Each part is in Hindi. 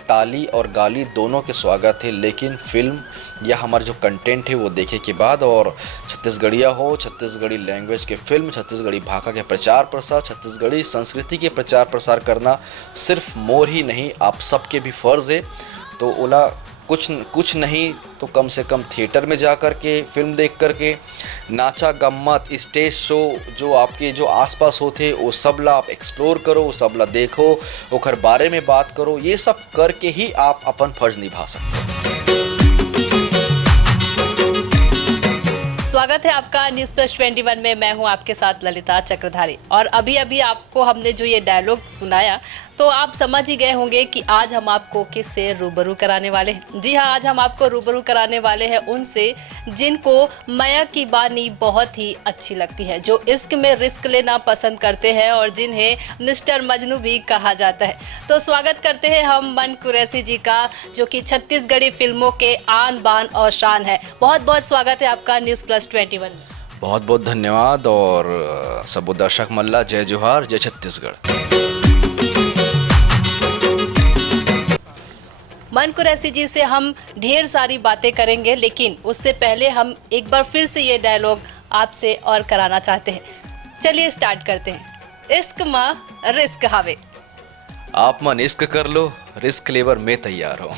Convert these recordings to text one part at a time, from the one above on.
ताली और गाली दोनों के स्वागत है, लेकिन फिल्म या हमारा जो कंटेंट है वो देखे के बाद, और छत्तीसगढ़िया हो, छत्तीसगढ़ी लैंग्वेज के फिल्म, छत्तीसगढ़ी भाषा के प्रचार प्रसार, छत्तीसगढ़ी संस्कृति के प्रचार प्रसार करना सिर्फ मोर ही नहीं, आप सबके भी फ़र्ज़ है। तो ओला कुछ नहीं तो कम से कम थिएटर में जा कर के फिल्म देख कर के नाचा गम्मत स्टेज शो जो आपके जो आसपास होते वो सब ला आप एक्सप्लोर करो, वो सब ला देखो, ओकर बारे में बात करो, ये सब करके ही आप अपन फर्ज निभा सकते हो। स्वागत है आपका न्यूज़ प्लस 21 में। मैं हूं आपके साथ ललिता चक्रधारी, और अभी अभी आपको हमने जो ये डायलॉग सुनाया तो आप समझ ही गए होंगे कि आज हम आपको किससे रूबरू कराने वाले हैं। जी हाँ, आज हम आपको रूबरू कराने वाले हैं उनसे जिनको माया की बानी बहुत ही अच्छी लगती है, जो इश्क में रिस्क लेना पसंद करते हैं और जिन्हें मिस्टर मजनू भी कहा जाता है। तो स्वागत करते हैं हम मन कुरैशी जी का, जो कि छत्तीसगढ़ी फिल्मों के आन बान और शान है। बहुत बहुत स्वागत है आपका न्यूज़ प्लस 21 में। बहुत बहुत धन्यवाद, और सब दर्शक मल्ला जय जोहार, जय छत्तीसगढ़। मन कुरैशी जी से हम ढेर सारी बातें करेंगे, लेकिन उससे पहले हम एक बार फिर से ये डायलॉग आपसे और कराना चाहते हैं। चलिए स्टार्ट करते हैं। इश्क में रिस्क हावे। आप मन इश्क कर लो, रिस्क लेवर मैं तैयार हूँ।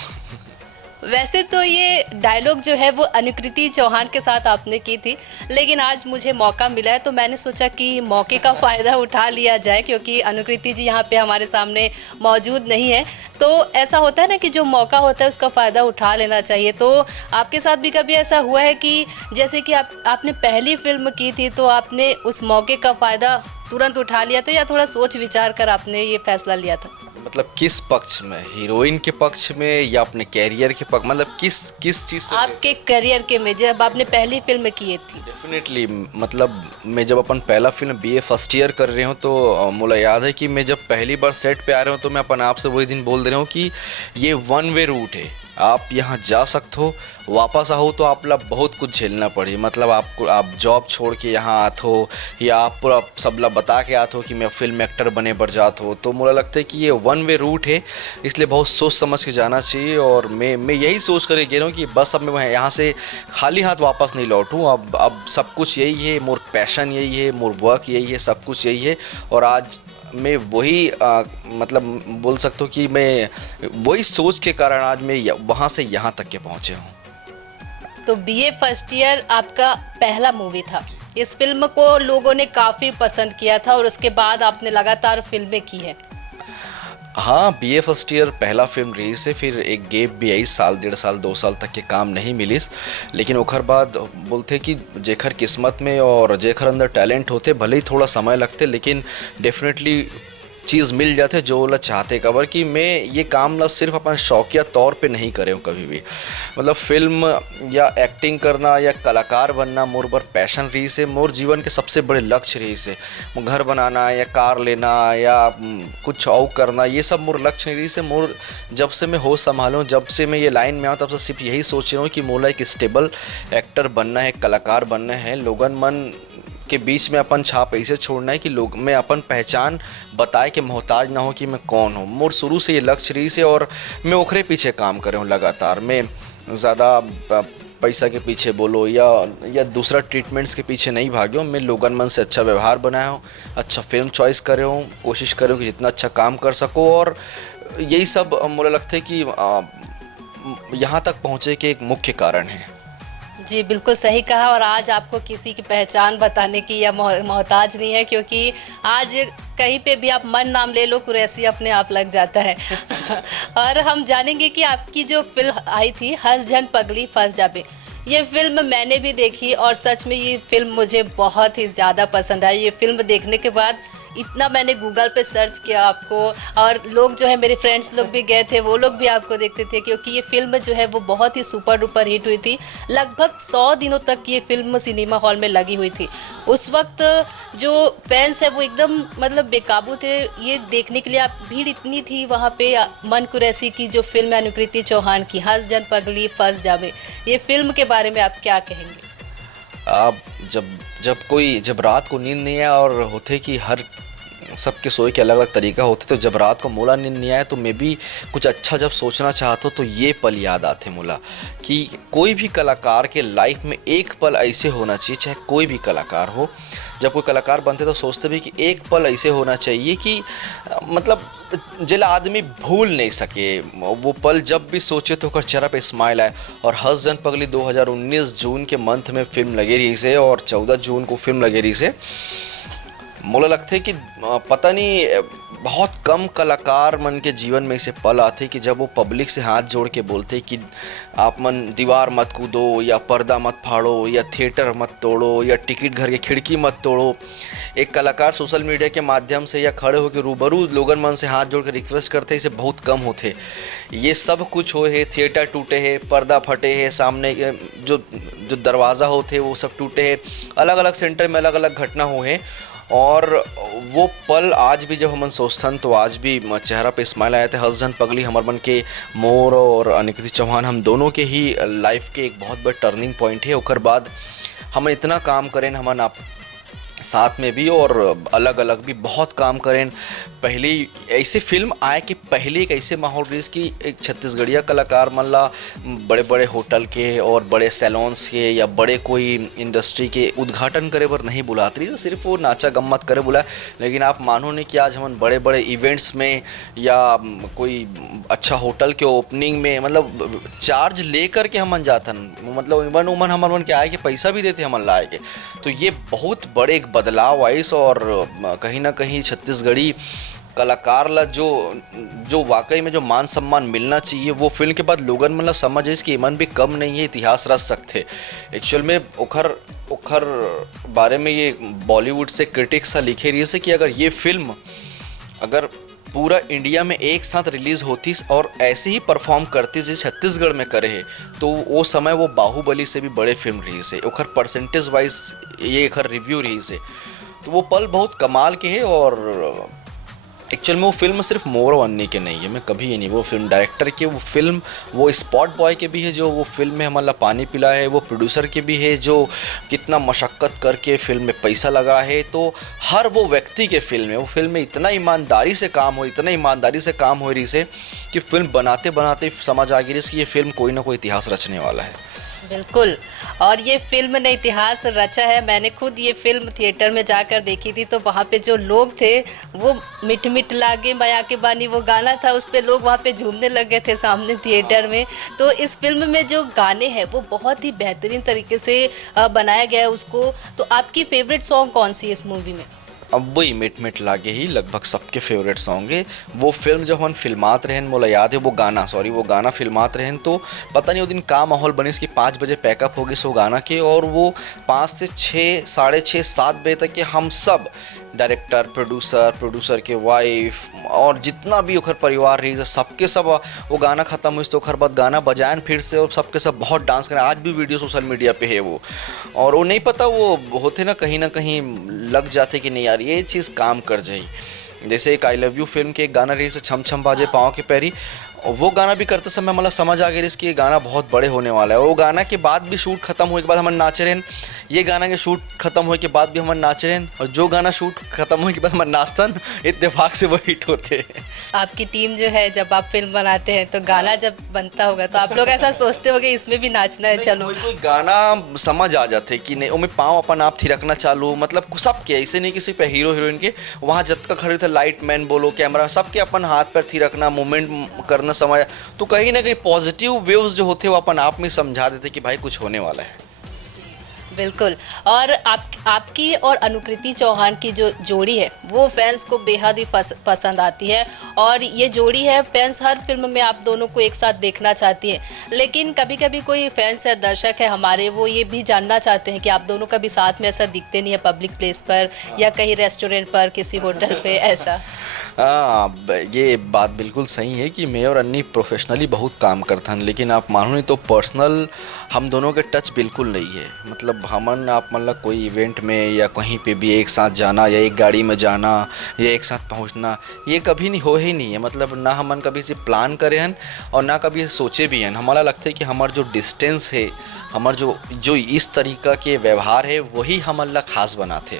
वैसे तो ये डायलॉग जो है वो अनुकृति चौहान के साथ आपने की थी, लेकिन आज मुझे मौका मिला है तो मैंने सोचा कि मौके का फ़ायदा उठा लिया जाए, क्योंकि अनुकृति जी यहाँ पे हमारे सामने मौजूद नहीं है। तो ऐसा होता है ना कि जो मौका होता है उसका फ़ायदा उठा लेना चाहिए। तो आपके साथ भी कभी ऐसा हुआ है कि जैसे कि आपने पहली फिल्म की थी तो आपने उस मौके का फ़ायदा तुरंत उठा लिया था, या थोड़ा सोच विचार कर आपने ये फैसला लिया था? मतलब किस पक्ष में, हीरोइन के पक्ष में या अपने कैरियर के पक्ष, मतलब किस चीज़ से? आपके करियर के में जब आपने पहली फिल्म की थी। डेफिनेटली, मतलब मैं जब अपन पहला फिल्म बीए फर्स्ट ईयर कर रहे हूँ तो मुझे याद है कि मैं जब पहली बार सेट पे आ रहा हूँ तो मैं अपन आप से वही दिन बोल दे रहा हूँ कि ये वन वे रूट है, आप यहाँ जा सकते हो, वापस आओ तो आप ला बहुत कुछ झेलना पड़ी। मतलब आप जॉब छोड़ के यहाँ आते हो, या आप पूरा सब ला बता के आते हो कि मैं फिल्म एक्टर बने बढ़ जाते हो, तो मुझे लगता है कि ये वन वे रूट है, इसलिए बहुत सोच समझ के जाना चाहिए। और मैं यही सोच कर गया हूँ कि बस अब मैं यहाँ से खाली हाथ वापस नहीं लौटूँ। अब सब कुछ यही है, मोर पैशन यही है, मोर वर्क यही है, सब कुछ यही है। और आज मैं वही मतलब बोल सकता हूँ कि मैं वही सोच के कारण आज मैं वहाँ से यहाँ तक के पहुँचे हूँ। तो बीए फर्स्ट ईयर आपका पहला मूवी था। इस फिल्म को लोगों ने काफ़ी पसंद किया था और उसके बाद आपने लगातार फिल्में की है। हाँ, बीए फर्स्ट ईयर पहला फिल्म रही से, फिर एक गैप भी आई, साल 1.5 साल 2 साल तक के काम नहीं मिलिस। लेकिन ओखर बाद बोलते कि जेखर किस्मत में और जेखर अंदर टैलेंट होते, भले ही थोड़ा समय लगते, लेकिन डेफिनेटली चीज़ मिल जाते जो वो चाहते। कबर कि मैं ये काम ना सिर्फ अपन शौकिया तौर पे नहीं करे हूँ कभी भी। मतलब फिल्म या एक्टिंग करना या कलाकार बनना मोर पर पैशन रही से, मोर जीवन के सबसे बड़े लक्ष्य रही से। घर बनाना या कार लेना या कुछ और करना, ये सब मोर लक्ष्य नहीं रही से। मोर जब से मैं होश संभालूँ, जब से मैं ये लाइन में आऊँ, तब से सिर्फ यही सोच रहा हूँ कि मोला एक स्टेबल एक्टर बनना है, कलाकार बनना है, लोगन मन के बीच में अपन छाप ऐसे छोड़ना है कि लोग मैं अपन पहचान बताए के मोहताज ना हो कि मैं कौन हूँ। मोर शुरू से ये लक्ष्य रही से, और मैं ओखरे पीछे काम कर रहा हूँ लगातार। मैं ज़्यादा पैसा के पीछे बोलो या दूसरा ट्रीटमेंट्स के पीछे नहीं भागे हूँ। मैं लोगन मन से अच्छा व्यवहार बनाया हूँ, अच्छा फिल्म चॉइस करे हूँ, कोशिश कर रहा हूँ कि जितना अच्छा काम कर सको। और यही सब मुझे लगता है कि यहाँ तक पहुँचे के एक मुख्य कारण है। जी बिल्कुल सही कहा। और आज आपको किसी की पहचान बताने की या मोहताज नहीं है, क्योंकि आज कहीं पे भी आप मन नाम ले लो, कुरैशी अपने आप लग जाता है। और हम जानेंगे कि आपकी जो फिल्म आई थी हंस झन पगली फंस जाबे, ये फिल्म मैंने भी देखी और सच में ये फिल्म मुझे बहुत ही ज़्यादा पसंद आई। ये फिल्म देखने के बाद इतना मैंने गूगल पे सर्च किया आपको, और लोग जो है मेरे फ्रेंड्स लोग भी गए थे, वो लोग भी आपको देखते थे, क्योंकि ये फिल्म जो है वो बहुत ही सुपर डुपर हिट हुई थी। लगभग 100 दिनों तक ये फिल्म सिनेमा हॉल में लगी हुई थी। उस वक्त जो फैंस है वो एकदम मतलब बेकाबू थे ये देखने के लिए। आप भीड़ इतनी थी वहाँ पे। मन कुरैशी की जो फिल्म है अनुकृति चौहान की हंस झन पगली फंस जावे, ये फिल्म के बारे में आप क्या कहेंगे? आप जब रात को नींद नहीं है और होते कि हर सबके सोए के अलग अलग तरीका होते, तो जब रात को मोला नींद नहीं आए तो मैं भी कुछ अच्छा जब सोचना चाहता हूँ तो ये पल याद आते मोला कि कोई भी कलाकार के लाइफ में एक पल ऐसे होना चाहिए, चाहे कोई भी कलाकार हो। जब कोई कलाकार बनते तो सोचते भी कि एक पल ऐसे होना चाहिए कि मतलब जिला आदमी भूल नहीं सके। वो पल जब भी सोचे तो ओकर चेहरा पे स्माइल आए। और हंस जन पगली 2019 जून के मंथ में फिल्म लगे रही से और 14 जून को फिल्म लगे रही से। मोला लगता है कि पता नहीं बहुत कम कलाकार मन के जीवन में ऐसे पल आते कि जब वो पब्लिक से हाथ जोड़ के बोलते कि आप मन दीवार मत कूदो, या पर्दा मत फाड़ो, या थिएटर मत तोड़ो, या टिकट घर के खिड़की मत तोड़ो। एक कलाकार सोशल मीडिया के माध्यम से या खड़े होकर रूबरू लोगन मन से हाथ जोड़ के रिक्वेस्ट करते, इसे बहुत कम होते। ये सब कुछ हो है, थिएटर टूटे हैं, पर्दा फटे है, सामने जो जो दरवाज़ा होते वो सब टूटे हैं, अलग अलग सेंटर में अलग अलग घटना हो है। और वो पल आज भी जब हम सोचतन तो आज भी चेहरा पे स्माइल आए थे। हंस जन पगली हमार बन के मोर और अनिकृति चौहान हम दोनों के ही लाइफ के एक बहुत बड़ा टर्निंग पॉइंट है। ओकर बाद हम इतना काम करें, हमन आप साथ में भी और अलग अलग भी बहुत काम करें। पहले ऐसे फिल्म आए कि पहले एक ऐसे माहौल रही कि एक छत्तीसगढ़िया कलाकार मल्ला बड़े बड़े होटल के और बड़े सैलून्स के या बड़े कोई इंडस्ट्री के उद्घाटन करे पर नहीं बुलाती रही, तो सिर्फ वो नाचा गम्मत करे बुला। लेकिन आप मानो नहीं कि आज हम बड़े बड़े इवेंट्स में या कोई अच्छा होटल के ओपनिंग में मतलब चार्ज ले करके हमन जातन, मतलब इवन उमन हमन मन के आए के पैसा भी देते हमन लाए के। तो ये बहुत बड़े एक बदलाव आइस और कहीं ना कहीं छत्तीसगढ़ी कलाकार ला जो वाकई में जो मान सम्मान मिलना चाहिए वो फिल्म के बाद लोगन मतलब समझ है कि इमन भी कम नहीं है, इतिहास रच सकते। एक्चुअल में ओखर बारे में ये बॉलीवुड से क्रिटिक्स लिखे रही है कि अगर ये फिल्म अगर पूरा इंडिया में एक साथ रिलीज़ होती और ऐसे ही परफॉर्म करती जैसे छत्तीसगढ़ में करे है, तो वो समय वो बाहुबली से भी बड़े फिल्म रही से। ओखर परसेंटेज वाइज ये एक रिव्यू रही से, तो वो पल बहुत कमाल के है। और एक्चुअल में वो फिल्म सिर्फ मोर और अन्नी के नहीं है, मैं कभी ये नहीं, वो फिल्म डायरेक्टर के, वो फिल्म वो स्पॉट बॉय के भी है जो वो फिल्म में हमारा पानी पिला है, वो प्रोड्यूसर के भी है जो कितना मशक्क़त करके फिल्म में पैसा लगा है। तो हर वो व्यक्ति के फिल्म है, वो फिल्म में इतना ईमानदारी से काम हो रही से कि फिल्म बनाते बनाते समझ आ गई कि ये फिल्म कोई ना कोई इतिहास रचने वाला है। बिल्कुल, और ये फिल्म ने इतिहास रचा है। मैंने खुद ये फिल्म थिएटर में जाकर देखी थी, तो वहाँ पे जो लोग थे वो मिठ मिठ लागे माया के बानी वो गाना था, उस पे लोग वहाँ पे झूमने लगे थे सामने थिएटर में। तो इस फिल्म में जो गाने हैं वो बहुत ही बेहतरीन तरीके से बनाया गया है उसको। तो आपकी फेवरेट सॉन्ग कौन सी है इस मूवी में? अब वही मिट मिट लागे ही लगभग सबके फेवरेट सॉन्ग है। वो फिल्म जब हम फिल्मात रहें, मोला याद है वो गाना फिल्मात रहें, तो पता नहीं वो दिन का माहौल बनी कि 5 बजे पैकअप होगी सो गाना के, और वो 5 से 6, साढ़े 6, 7 बजे तक के हम सब डायरेक्टर, प्रोड्यूसर के वाइफ और जितना भी ओखर परिवार रही है सबके सब वो गाना ख़त्म हुई तो ओखर बाद गाना बजाएं फिर से, और सबके सब बहुत डांस करें। आज भी वीडियो सोशल मीडिया पे है वो, और वो नहीं पता वो होते ना कहीं लग जाते कि नहीं यार ये चीज़ काम कर जाए। जैसे एक आई लव यू फिल्म के एक गाना रही से छम छम बाजे पाँव के पैरी, वो गाना भी करते समय मतलब समझ आ गया कि ये गाना बहुत बड़े होने वाला है। वो गाना के बाद भी शूट खत्म होने के बाद हम नाच रहे हैं, ये गाना के शूट खत्म होने के बाद भी हम नाच रहे हैं, और जो गाना शूट खत्म होने के बाद हम नाचतन इत्तेफाक से वो हिट होते हैं। आपकी टीम जो है जब आप फिल्म बनाते हैं तो गाना जब बनता होगा तो आप लोग ऐसा सोचते होगे इसमें भी नाचना है, चलो कोई गाना समझ आ जाते कि नहीं उनमें पाँव अपन आप थिरकना चालू, मतलब सबके ऐसे नहीं कि सिर्फ हीरो हीरोइन के, वहाँ जब का खड़े थे लाइट मैन बोलो कैमरा सबके अपन हाथ पर थिरकना मूवमेंट करना समय, तो कहीं ना कहीं पॉजिटिव वेव्स जो होते हैं वो अपन आप में समझा देते कि भाई कुछ होने वाला है। बिल्कुल। और आपकी और अनुकृति चौहान की जो जोड़ी है वो फैंस को बेहद ही पसंद आती है, और ये जोड़ी है फैंस हर फिल्म में आप दोनों को एक साथ देखना चाहती है। लेकिन कभी कभी कोई फैंस या दर्शक है हमारे, वो ये भी जानना चाहते हैं कि आप दोनों कभी साथ में ऐसा दिखते नहीं है पब्लिक प्लेस पर या कहीं रेस्टोरेंट पर, किसी होटल पे ऐसा? ये बात बिल्कुल सही है कि मैं और अन्नी प्रोफेशनली बहुत काम करते हैं, लेकिन आप मानो नहीं तो पर्सनल हम दोनों के टच बिल्कुल नहीं है। मतलब हमन आप मतलब कोई इवेंट में या कहीं पे भी एक साथ जाना या एक गाड़ी में जाना या एक साथ पहुंचना, ये कभी नहीं हो ही नहीं है। मतलब ना हमन कभी से प्लान करे हैं और ना कभी सोचे भी हैं। हमारा लगता है कि हमारा जो डिस्टेंस है, हमार जो इस तरीका के व्यवहार है वही हमारा खास बनाते,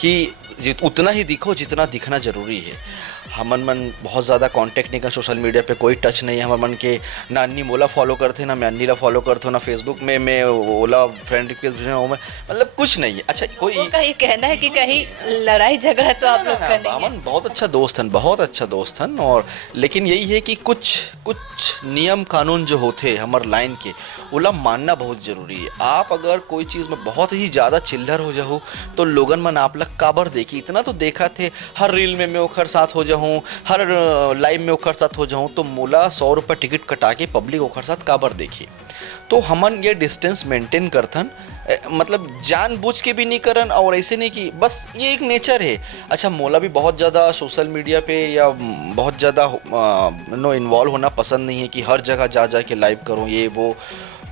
कि उतना ही दिखो जितना दिखना ज़रूरी है। हमन मन बहुत ज़्यादा कांटेक्ट नहीं कर, सोशल मीडिया पे कोई टच नहीं है हमन मन के, ना अन्नी मोला फॉलो करते ना मैं अन्नी ला फॉलो करते हो, ना फेसबुक में मैं ओला फ्रेंड रिक्वेस्ट भेजना हो, मैं मतलब कुछ नहीं है। अच्छा कोई वो कहीं कहना है कि कहीं लड़ाई झगड़ा तो आप लोग का नहीं है। हमन बहुत अच्छा दोस्त हन, बहुत अच्छा दोस्त हन। और लेकिन यही है कि कुछ कुछ नियम कानून जो होते हमार लाइन के ओला मानना बहुत ज़रूरी है। आप अगर कोई चीज़ में बहुत ही ज़्यादा चिल्लर हो जाओ तो लोगन मन आप लग काबर देखी, इतना तो देखा थे हर रील में मैं ओखर साथ हो जाऊँ, हर लाइव में ओखर साथ हो जाऊँ, तो मोला 100 रुपये टिकट कटा के पब्लिक ओखर साथ काबर देखी। तो हमन ये डिस्टेंस मेंटेन करथन, मतलब जानबूझ के भी नहीं करन और ऐसे नहीं कि बस ये एक नेचर है। अच्छा मोला भी बहुत ज़्यादा सोशल मीडिया पे या बहुत ज़्यादा नो इन्वॉल्व होना पसंद नहीं है कि हर जगह जा जा के लाइव करूँ ये वो,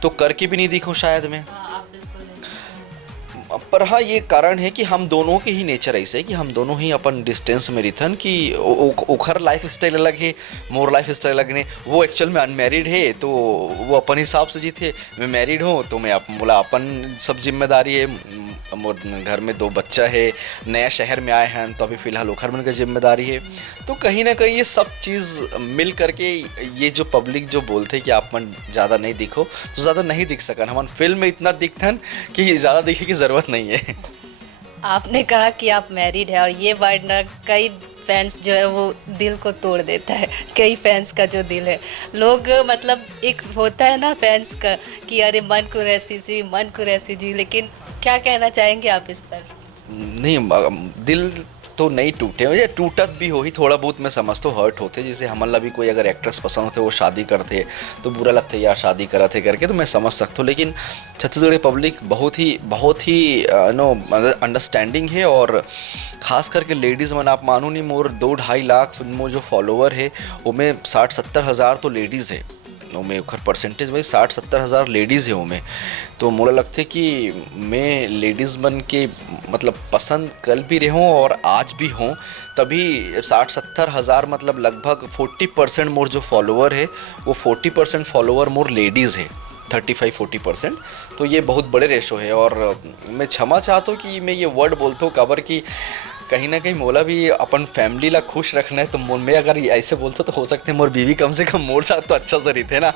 तो करके भी नहीं दिखूँ शायद मैं। हाँ, आप बिल्कुल नहीं। पर हाँ ये कारण है कि हम दोनों के ही नेचर ऐसे है कि हम दोनों ही अपन डिस्टेंस में रिथन कि ओखर लाइफ स्टाइल अलग है, मोर लाइफ स्टाइल अलग है। वो एक्चुअल में अनमैरिड है तो वो अपन हिसाब से जीते, मैं मैरिड हूँ तो मैं बोला अपन सब जिम्मेदारी है, मोर घर में 2 बच्चा है, नया शहर में आए हैं तो अभी फ़िलहाल ओखर मन का जिम्मेदारी है। तो कहीं ना कहीं ये सब चीज़ मिल करके ये जो पब्लिक जो बोलते हैं कि आप मन ज़्यादा नहीं दिखो, तो ज़्यादा नहीं दिख सकन, हम फिल्म में इतना दिखथन कि ज़्यादा दिखे की ज़रूरत नहीं है। आपने कहा कि आप मैरिड है और ये वर्ड ना कई फैंस जो है वो दिल को तोड़ देता है, कई फैंस का जो दिल है। लोग मतलब एक होता है ना फैंस का कि अरे मन को ऐसी जी, मन को ऐसी जी, लेकिन क्या कहना चाहेंगे आप इस पर? नहीं दिल तो नहीं टूटे, मुझे टूटत भी हो ही थोड़ा बहुत, मैं समझता हूँ हर्ट होते। जैसे हमारा भी कोई अगर एक्ट्रेस पसंद होते वो शादी करते तो बुरा लगता है यार शादी करा थे करके, तो मैं समझ सकता हूँ। लेकिन छत्तीसगढ़ की पब्लिक बहुत ही नो अंडरस्टैंडिंग है, और खास करके लेडीज़ मन आप मानो नहीं, मोर 2-2.5 लाख मोर जो फॉलोवर है उनमें 60-70 हज़ार तो लेडीज़ है, उनमें ओखर परसेंटेज भाई 60-70 हज़ार लेडीज़ है उनमें। तो मोला लगता है कि मैं लेडीज़ बन के मतलब पसंद कल भी रहूँ और आज भी हूँ, तभी 60-70 हज़ार मतलब लगभग 40% मोर जो फॉलोवर है वो 40% फॉलोवर मोर लेडीज़ है, 35-40%। तो ये बहुत बड़े रेशो है। और मैं क्षमा चाहता हूँ कि मैं ये वर्ड बोलता हूँ काबर कि कहीं ना कहीं मोला भी अपन फैमिली ला खुश रखना है, तो मैं अगर ऐसे बोलता तो हो सकते हैं मोर बीवी कम से कम मोर साथ तो अच्छा से रहते ना।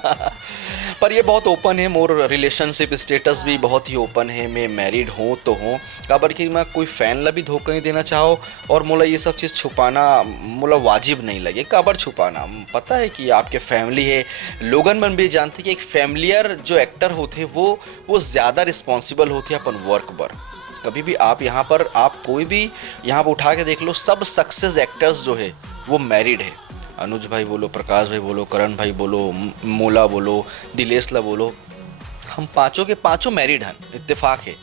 पर ये बहुत ओपन है, मोर रिलेशनशिप स्टेटस भी बहुत ही ओपन है, मैं मैरिड हूँ तो हूँ, काबर कि मैं कोई फ़ैन ला भी धोखा नहीं देना चाहो, और मोला ये सब चीज़ छुपाना मोला वाजिब नहीं लगे। काबर छुपाना, पता है कि आपके फैमिली है, लोगन मन भी जानते कि एक फैमिलियर जो एक्टर होते वो ज़्यादा रिस्पॉन्सिबल होते अपन वर्क पर। कभी भी आप यहाँ पर आप कोई भी यहाँ पर उठा के देख लो, सब सक्सेस एक्टर्स जो है वो मैरिड है। अनुज भाई बोलो, प्रकाश भाई बोलो, करण भाई बोलो, मोला बोलो, दिलेश ला बोलो, हम पाँचों के पाँचों मैरिड हैं, इत्तेफाक है।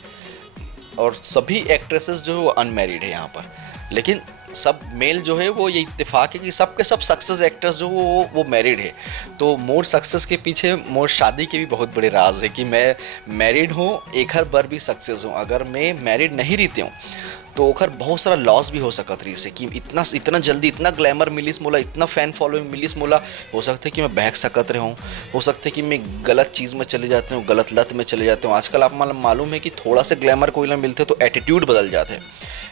और सभी एक्ट्रेसेस जो है वो अनमैरिड है यहाँ पर, लेकिन सब मेल जो है वो ये इत्तेफाक है कि सबके सब सक्सेस एक्टर्स जो वो मैरिड है। तो मोर सक्सेस के पीछे मोर शादी के भी बहुत बड़े राज है कि मैं मैरिड हूँ, एक हर बार भी सक्सेस हूँ। अगर मैं मैरिड नहीं रहती हूँ तो ओखर बहुत सारा लॉस भी हो सकत रही से कि इतना जल्दी इतना ग्लैमर मिलिस मोला, इतना फ़ैन फॉलोइंग मिलिस मोला, हो सकता है कि मैं बहक सकत रहा हूँ, हो सकता है कि मैं गलत चीज़ में चले जाते हूँ, गलत लत में चले जाते हूँ। आजकल आप मालूम है कि थोड़ा सा ग्लैमर कोई ना मिलते तो एटीट्यूड बदल जाते हैं।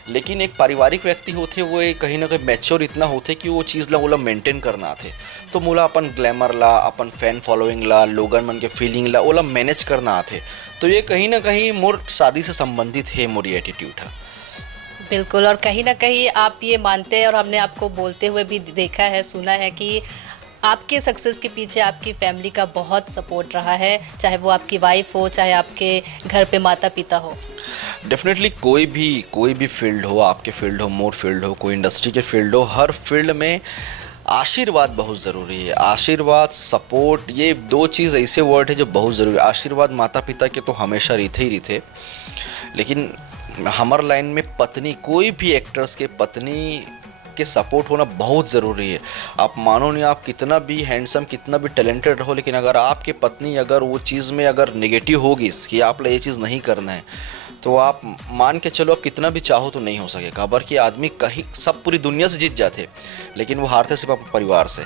लेकिन एक पारिवारिक व्यक्ति होते वो कहीं ना कहीं मैच्योर इतना होते कि वो चीज़ ला मेंटेन करना आते। तो मोला अपन ग्लैमर ला, अपन फैन फॉलोइंग ला, लोगन मन के फीलिंग ला ओला मैनेज करना आते। तो ये कहीं ना कहीं मोर शादी से संबंधित है, मोर एटीट्यूड है। बिल्कुल, और कहीं ना कहीं आप ये मानते हैं और हमने आपको बोलते हुए भी देखा है, सुना है कि आपके सक्सेस के पीछे आपकी फैमिली का बहुत सपोर्ट रहा है, चाहे वो आपकी वाइफ हो, चाहे आपके घर पे माता पिता हो। डेफिनेटली कोई भी फील्ड हो, आपके फील्ड हो, मोर फील्ड हो, कोई इंडस्ट्री के फील्ड हो, हर फील्ड में आशीर्वाद बहुत ज़रूरी है। आशीर्वाद, सपोर्ट, ये 2 चीज़ ऐसे वर्ड है जो बहुत ज़रूरी है। आशीर्वाद माता पिता के तो हमेशा रहते ही रहते, लेकिन हमार लाइन में पत्नी, कोई भी एक्टर्स के पत्नी के सपोर्ट होना बहुत ज़रूरी है। आप मानो नहीं, आप कितना भी हैंडसम, कितना भी टैलेंटेड रहो, लेकिन अगर आपके पत्नी अगर वो चीज़ में अगर नेगेटिव होगी कि आप ये चीज़ नहीं करना है, तो आप मान के चलो आप कितना भी चाहो तो नहीं हो सकेगा। खबर कि आदमी कहीं सब पूरी दुनिया से जीत जाते, लेकिन वो हारते सिर्फ अपने परिवार से।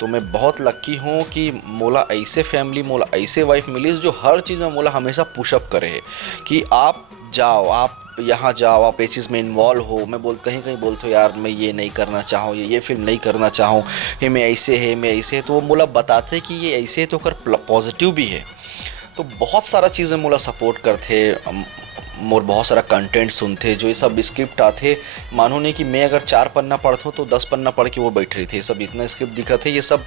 तो मैं बहुत लक्की हूँ कि मोला ऐसे फैमिली, मोला ऐसे वाइफ मिली जो हर चीज़ में मोला हमेशा पुशअप करे है कि आप जाओ, आप यहाँ जाओ, आप ये चीज़ में इन्वॉल्व हो। मैं कहीं कहीं बोलते हो यार मैं ये नहीं करना चाहूँ, ये फिल्म नहीं करना चाहूँ, ये मैं ऐसे है, मैं ऐसे है, तो वो मोला बताते कि ये ऐसे है तो कर पॉजिटिव भी है। तो बहुत सारा चीज़ें मोला सपोर्ट करते, मोर बहुत सारा कंटेंट सुनते, जो ये सब स्क्रिप्ट आते, मानो नहीं कि मैं अगर 4 पन्ना पढ़ता हूँ तो 10 पन्ना पढ़ के वो बैठ रही थी। सब इतना स्क्रिप्ट दिखा थे, ये सब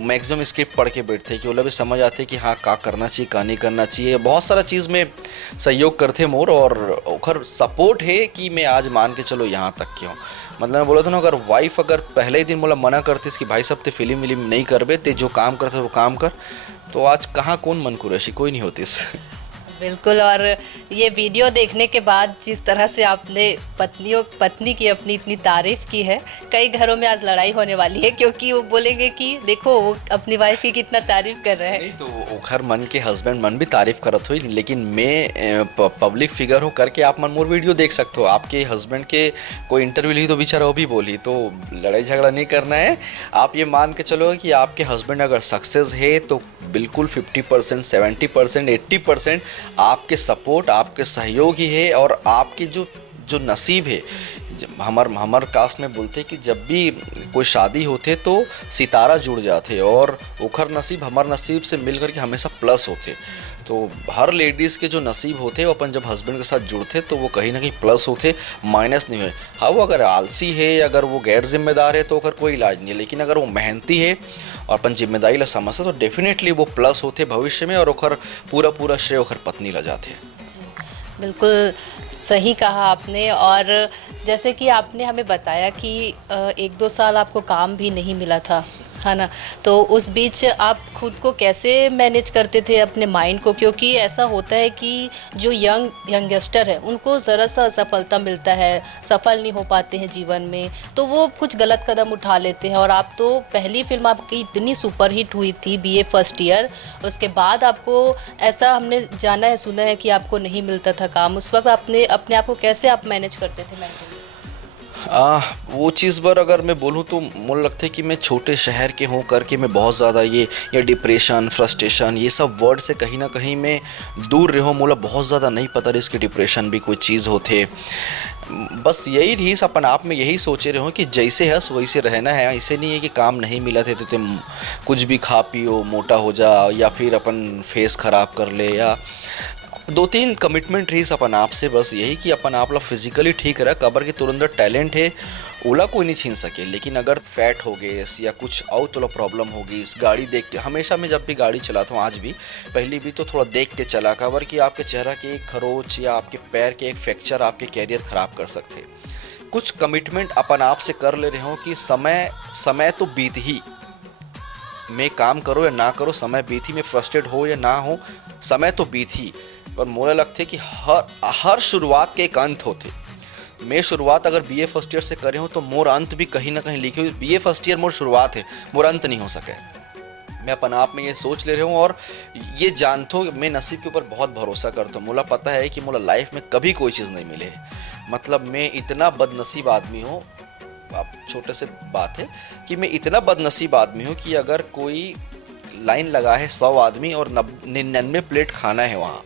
मैक्सिमम स्क्रिप्ट पढ़ के बैठते कि वो लोग भी समझ आते कि हाँ का करना चाहिए, का नहीं करना चाहिए। बहुत सारा चीज़ में सहयोग करते मोर, और ओखर सपोर्ट है कि मैं आज मान के चलो यहाँ तक क्यों। मतलब मैं बोला था ना, अगर वाइफ अगर पहले ही दिन बोला मना करतीस कि भाई सब ते फिल्म विल्म नहीं करबे, ते जो काम करते वो काम कर, तो आज कहाँ कौन मन कुरैशी, कोई नहीं होतीस। बिल्कुल। और ये वीडियो देखने के बाद जिस तरह से आपने पत्नी की अपनी इतनी तारीफ की है, कई घरों में आज लड़ाई होने वाली है, क्योंकि वो बोलेंगे कि देखो वो अपनी वाइफ की कितना तारीफ कर रहे हैं। नहीं तो ओखर मन के हस्बैंड मन भी तारीफ करत हुई, लेकिन मैं पब्लिक फिगर हूँ करके आप मन मोर वीडियो देख सकते हो। आपके हस्बैंड के कोई इंटरव्यू ली तो बेचारा वो भी बोली, तो लड़ाई झगड़ा नहीं करना है। आप ये मान के चलो कि आपके हस्बैंड अगर सक्सेस है तो बिल्कुल 50%, 70%, 80% आपके सपोर्ट, आपके सहयोग ही है। और आपके जो जो नसीब है, हमार कास्ट में बोलते हैं कि जब भी कोई शादी होते तो सितारा जुड़ जाते, और ओखर नसीब हमार नसीब से मिल करके हमेशा प्लस होते। तो हर लेडीज़ के जो नसीब होते वो अपन जब हस्बैंड के साथ जुड़ते तो वो कहीं ना कहीं प्लस होते, माइनस नहीं हुए। हाँ वो अगर आलसी है, अगर वो गैर जिम्मेदार है तो अगर कोई इलाज नहीं है, लेकिन अगर वो मेहनती है और अपन जिम्मेदारी ला समझते तो डेफिनेटली वो प्लस होते भविष्य में, और ओखर पूरा श्रेय ओखर पत्नी ला जाते। बिल्कुल सही कहा आपने। और जैसे कि आपने हमें बताया कि 1-2 साल आपको काम भी नहीं मिला था, है ना, तो उस बीच आप खुद को कैसे मैनेज करते थे अपने माइंड को? क्योंकि ऐसा होता है कि जो यंगस्टर है उनको ज़रा सा असफलता मिलता है, सफल नहीं हो पाते हैं जीवन में, तो वो कुछ गलत कदम उठा लेते हैं। और आप तो पहली फिल्म आपकी इतनी सुपरहिट हुई थी BA फर्स्ट ईयर, उसके बाद आपको ऐसा हमने जाना है, सुना है कि आपको नहीं मिलता था काम। उस वक्त आपने अपने आप को कैसे आप मैनेज करते थे मेंटली? वो चीज़ पर अगर मैं बोलूँ तो मुझे लगता है कि मैं छोटे शहर के हूँ करके मैं बहुत ज़्यादा ये डिप्रेशन, फ्रस्ट्रेशन, ये सब वर्ड से कहीं ना कहीं मैं दूर रहा हूँ। मुझे बहुत ज़्यादा नहीं पता रही इसकी डिप्रेशन भी कोई चीज़ होते। बस यही रही अपन आप में यही सोचे रहे हो कि जैसे हंस वैसे रहना है। ऐसे नहीं है कि काम नहीं मिला थे तो तुम कुछ भी खा पियो, मोटा हो जा, या फिर अपन फेस ख़राब कर ले, या 2-3 कमिटमेंट रही अपन आप से, बस यही कि अपन आप ला फिजिकली ठीक रहा, कबर के तुरंत टैलेंट है ओला कोई नहीं छीन सके। लेकिन अगर फैट हो गए या कुछ और तो प्रॉब्लम होगी, इस गाड़ी देख के हमेशा मैं जब भी गाड़ी चलाता हूँ, आज भी पहली भी तो थोड़ा देख के चला, कबर कि आपके चेहरा के एक खरोच या आपके पैर के एक फ्रैक्चर आपके कैरियर ख़राब कर सकते। कुछ कमिटमेंट अपन आप से कर ले रहे हो कि समय तो बीत ही, मैं काम करो या ना करो, समय बीत ही, मैं फ्रस्ट्रेट हो या ना हो, समय तो बीत ही। और मुझे लगता है कि हर शुरुआत के एक अंत होते। मैं शुरुआत अगर BA फर्स्ट ईयर से करे हूँ तो मोर अंत भी कहीं ना कहीं लिखे हुए, BA फर्स्ट ईयर मोर शुरुआत है, मोर अंत नहीं हो सके। मैं अपन आप में ये सोच ले रहा हूँ, और ये जानता हूँ मैं नसीब के ऊपर बहुत भरोसा करता हूँ। मुझे पता है कि मुझे लाइफ में कभी कोई चीज़ नहीं मिले, मतलब मैं इतना बदनसीब आदमी हूँ। आप छोटे से बात है कि मैं इतना बदनसीब आदमी हूँ कि अगर कोई लाइन लगा है 100 आदमी और 99 प्लेट खाना है वहाँ,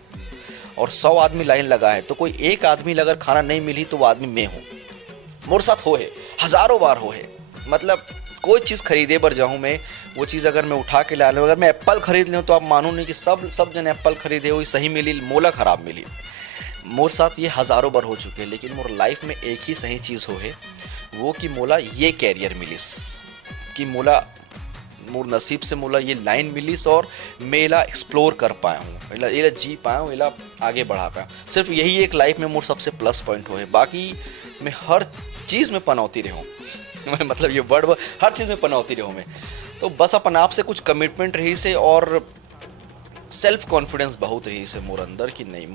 और 100 आदमी लाइन लगा है, तो कोई एक आदमी अगर खाना नहीं मिली तो वो आदमी मैं हूँ। मोर साथ हो है, हज़ारों बार हो है। मतलब कोई चीज़ खरीदे बर जाऊँ मैं, वो चीज़ अगर मैं उठा के ला लूँ, अगर मैं एप्पल खरीद लूँ तो आप मानो नहीं कि सब जन एप्पल खरीदे हुई सही मिली, मोला ख़राब मिली। मोर साथ ये हज़ारों बार हो चुके हैं, लेकिन मोर लाइफ में एक ही सही चीज़ हो है, वो कि मोला ये कैरियर मिलिस, कि मोला मोर नसीब से मोला ये लाइन मिलिस, और मैं इला एक्सप्लोर कर पाया हूँ, इला जी पाया हूँ, इला आगे बढ़ा पाया हूँ। सिर्फ यही एक लाइफ में मोर सबसे प्लस पॉइंट हो है। बाकी मैं हर चीज़ में पनौती रहूँ मतलब ये वर्ड हर चीज़ में पनौती रहूँ मैं। तो बस अपन आप से कुछ कमिटमेंट रही से, और सेल्फ कॉन्फिडेंस बहुत रही से मोर अंदर कि नहीं,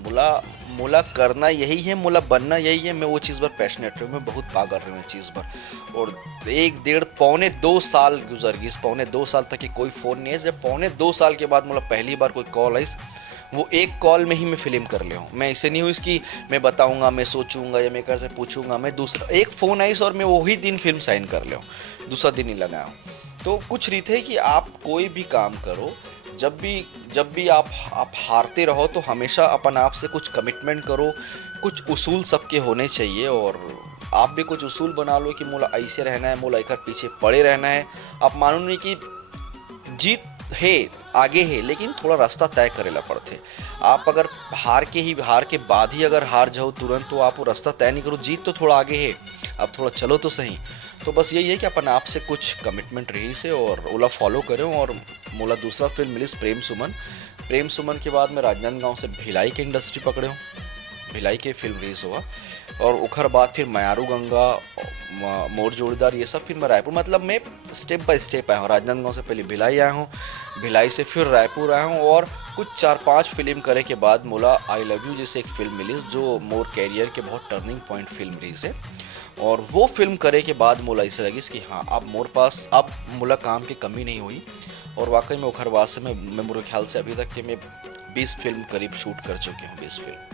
मुला करना यही है, मुला बनना यही है। मैं वो चीज़ पर पैशनेट हूँ, मैं बहुत पागल रही हूँ चीज़ पर। और 1-1.5 पौने 2 साल गुजर गई, पौने 2 साल तक कि कोई फ़ोन नहीं है। जब पौने 2 साल के बाद मुला पहली बार कोई कॉल आई, वो एक कॉल में ही मैं फिल्म कर ले हूँ। मैं ऐसे नहीं हुई इसकी मैं बताऊँगा, मैं सोचूंगा या मैं कैसे पूछूंगा, मैं दूसरा एक फ़ोन आई और मैं वही दिन फिल्म साइन कर ले हूँ, दूसरा दिन ही लगाया हूँ। तो कुछ रीत है कि आप कोई भी काम करो, जब भी आप हारते रहो तो हमेशा अपन आप से कुछ कमिटमेंट करो कुछ उसूल सबके होने चाहिए और आप भी कुछ उसूल बना लो कि मोला ऐसे रहना है, मोला एकर पीछे पड़े रहना है। आप मानो नहीं कि जीत है आगे है, लेकिन थोड़ा रास्ता तय करेला पड़ते। आप अगर हार के बाद ही अगर हार जाओ तुरंत, तो आप वो रास्ता तय नहीं करो। जीत तो थोड़ा आगे है, आप थोड़ा चलो तो सही। तो बस यही है कि अपन आप से कुछ कमिटमेंट रही से और ओला फॉलो करें। और मोला दूसरा फिल्म मिली प्रेम सुमन। प्रेम सुमन के बाद मैं राजनांदगांव से भिलाई के इंडस्ट्री पकड़े हूँ, भिलाई के फिल्म रिलीज हुआ। और उखर बाद फिर मयारू गंगा, मोर जोड़ीदार, ये सब फिर मैं रायपुर, मतलब मैं स्टेप बाय स्टेप आया हूँ। राजनांदगांव से पहले भिलाई आया हूँ, भिलाई से फिर रायपुर आया हूँ। और कुछ 4-5 फिल्म करे के बाद मोला आई लव यू जैसे एक फिल्म मिली जो मोर कैरियर के बहुत टर्निंग पॉइंट फिल्म रही से। और वो फिल्म करे के बाद मोला ऐसा लगी कि हाँ अब मोर पास अब मोला काम की कमी नहीं हुई। और वाकई में उखरवाद से मैं मेरे ख्याल से अभी तक कि मैं 20 फिल्म करीब शूट कर चुके हूँ, 20 फिल्म।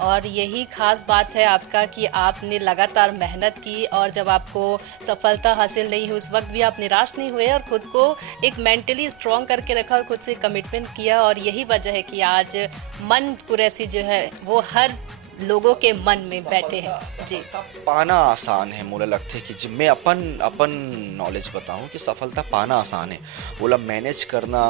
और यही खास बात है आपका कि आपने लगातार मेहनत की और जब आपको सफलता हासिल नहीं हुई उस वक्त भी आप निराश नहीं हुए और खुद को एक मेंटली स्ट्रॉन्ग करके रखा और खुद से कमिटमेंट किया। और यही वजह है कि आज मन कुरैशी जो है वो हर लोगों के मन में बैठे हैं। जी, पाना आसान है, मुझे लगता है कि जब मैं अपन नॉलेज बताऊं कि सफलता पाना आसान है, बोला मैनेज करना,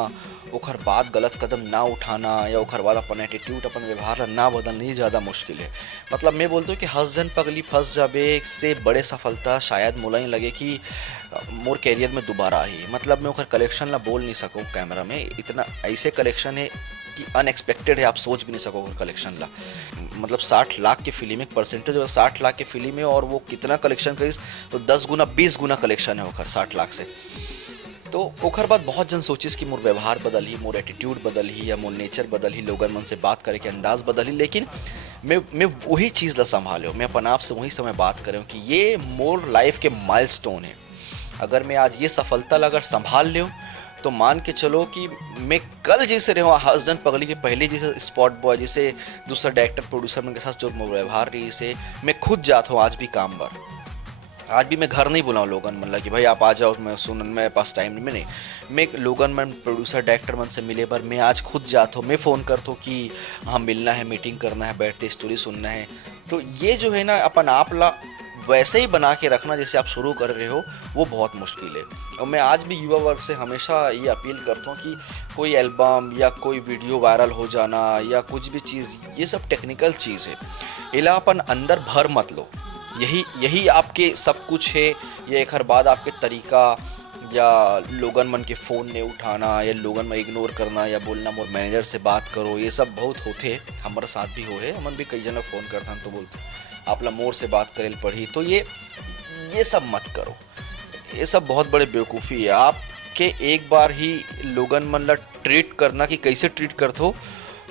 ओखर बाद गलत कदम ना उठाना या ओखर बाद अपन एटीट्यूड अपन व्यवहार ना बदलना ही ज़्यादा मुश्किल है। मतलब मैं बोलता हूँ कि हंस जन पगली फंस जाबे से बड़े सफलता शायद मोला ही लगे कि मोर कैरियर में दोबारा आई। मतलब मैं ओखर कलेक्शन ला बोल नहीं सकूँ कैमरा में, इतना ऐसे कलेक्शन है कि अनएक्सपेक्टेड है, आप सोच भी नहीं सको कलेक्शन ला। मतलब 60 लाख के फिल्म, एक परसेंटेज और 60 लाख के फिल्म है और वो कितना कलेक्शन करी तो 10 गुना 20 गुना कलेक्शन है ओखर 60 लाख से। तो ओखर बाद बहुत जन सोचिस कि मोर व्यवहार बदल ही, मोर एटीट्यूड बदल ही या मोर नेचर बदल ही, लोगन मन से बात करे के अंदाज बदल ही। लेकिन मैं वही चीज़ ला संभालो, मैं अपन आप से वही समय बात कर रहा हूँ कि ये मोर लाइफ के माइलस्टोन है। अगर मैं आज ये सफलता ला अगर संभाल लूँ तो मान के चलो कि मैं कल जैसे रहा हसजन पगली के पहले जैसे स्पॉट बॉय जैसे दूसरा डायरेक्टर प्रोड्यूसर के साथ जो व्यवहार रही से मैं खुद जाता हूँ आज भी काम पर। आज भी मैं घर नहीं बुलाऊँ लोगन मन कि भाई आप आ जाओ, मैं सुन मेरे पास टाइम में नहीं। मैं लोगन मन प्रोड्यूसर डायरेक्टर मन से मिले पर मैं आज खुद जाता हूँ, मैं फ़ोन करता हूँ कि हाँ मिलना है, मीटिंग करना है, बैठते स्टोरी सुनना है। तो ये जो है ना अपन आप ला वैसे ही बना के रखना जैसे आप शुरू कर रहे हो, वो बहुत मुश्किल है। और मैं आज भी युवा वर्ग से हमेशा ये अपील करता हूँ कि कोई एल्बम या कोई वीडियो वायरल हो जाना या कुछ भी चीज़, ये सब टेक्निकल चीज़ है, इला अपन अंदर भर मत लो। यही आपके सब कुछ है। ये एक हर बाद आपके तरीका या लोगन मन के फ़ोन नहीं उठाना या लोगन में इग्नोर करना या बोलना मोर मैनेजर से बात करो, ये सब बहुत होते हमारे साथ भी हो है। हमन भी कई जना फ़ोन करता तो बोलते आप ला मोर से बात करेल पड़ी। तो ये सब मत करो, ये सब बहुत बड़े बेवकूफ़ी है। आपके एक बार ही लोगन मन ला ट्रीट करना कि कैसे ट्रीट करते हो,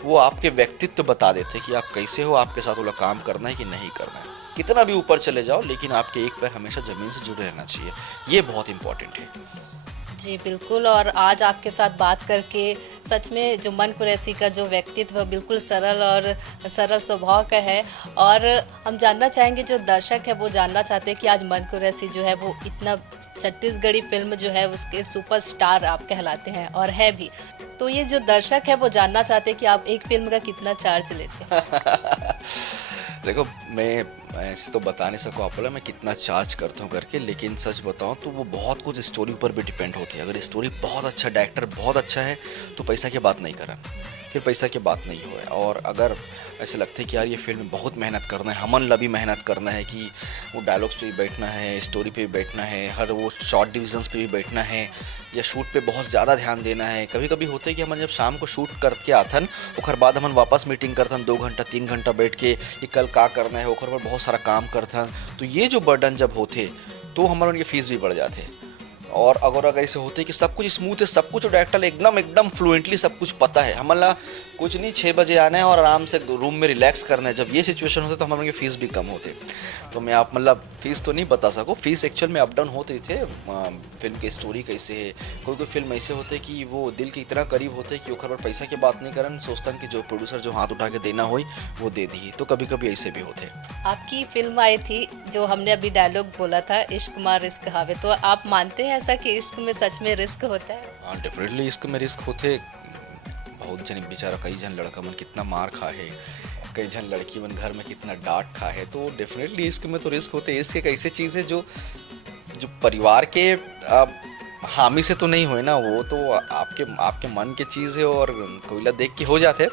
वो आपके व्यक्तित्व बता देते कि आप कैसे हो, आपके साथ वाला काम करना है कि नहीं करना है। कितना भी ऊपर चले जाओ लेकिन आपके एक पैर हमेशा ज़मीन से जुड़े रहना चाहिए, ये बहुत इम्पोर्टेंट है। जी बिल्कुल। और आज आपके साथ बात करके सच में जो मन कुरैशी का जो व्यक्तित्व बिल्कुल सरल और सरल स्वभाव का है। और हम जानना चाहेंगे, जो दर्शक है वो जानना चाहते हैं कि आज मन कुरैशी जो है वो इतना छत्तीसगढ़ी फिल्म जो है उसके सुपरस्टार आप कहलाते हैं और है भी। तो ये जो दर्शक है वो जानना चाहते हैं कि आप एक फिल्म का कितना चार्ज लेते हैं। देखो मैं ऐसे तो बता नहीं सकूँ आपको मैं कितना चार्ज करता हूँ करके, लेकिन सच बताऊँ तो वो बहुत कुछ स्टोरी ऊपर भी डिपेंड होती है। अगर स्टोरी बहुत अच्छा, डायरेक्टर बहुत अच्छा है तो पैसा की बात नहीं करें, फिर पैसा की बात नहीं हो। और अगर ऐसे लगता है कि यार ये फिल्म में बहुत मेहनत करना है, हमन ला भी मेहनत करना है कि वो डायलॉग्स पे भी बैठना है, स्टोरी पे भी बैठना है, हर वो शॉर्ट डिविजन्स पे भी बैठना है या शूट पे बहुत ज़्यादा ध्यान देना है। कभी कभी होते है कि हमन जब शाम को शूट करके आथन ओखर बाद हमन वापस मीटिंग करथन 2 घंटा 3 घंटा बैठ के कि कल का करना है, ओखर पर बहुत सारा काम करथन। तो ये जो बर्डन जब होते तो हमारे उनके फीस भी बढ़ जाते। और अगर ऐसे होते कि सब कुछ स्मूथ है, सब कुछ डायरेक्टर एकदम फ्लुएंटली सब कुछ पता है, हमारा कुछ नहीं 6 बजे आना है और आराम से रूम में रिलैक्स करना है, जब ये सिचुएशन होता है तो हमारे फीस भी कम होते। तो मैं आप मतलब फ़ीस तो नहीं बता सकूँ, फ़ीस एक्चुअल में अप डाउन होते थे। फिल्म की स्टोरी कैसे है, कोई फिल्म ऐसे होते कि वो दिल के इतना करीब होते कि ओखर पर पैसा की बात नहीं करन, सोचता कि जो प्रोड्यूसर जो हाथ उठा के देना हो वो दे दी। तो कभी कभी ऐसे भी होते। आपकी फिल्म आई थी जो हमने अभी डायलॉग बोला था, इश्क मां रिस्क हावे, तो आप मानते हैं ऐसा कि इश्क में सच में रिस्क होता है? हाँ डेफिनेटली इश्क में रिस्क होते। बहुत जन बेचारा कई जन लड़का मन कितना मार खा है, कई जन लड़की मन घर में कितना डांट खा है, तो डेफिनेटली इश्क में तो रिस्क होते हैं। इश्क एक ऐसी चीज़ है जो जो परिवार के हामी से तो नहीं हुए ना, वो तो आपके आपके मन की चीज़ है और कोईला देख के हो जाते।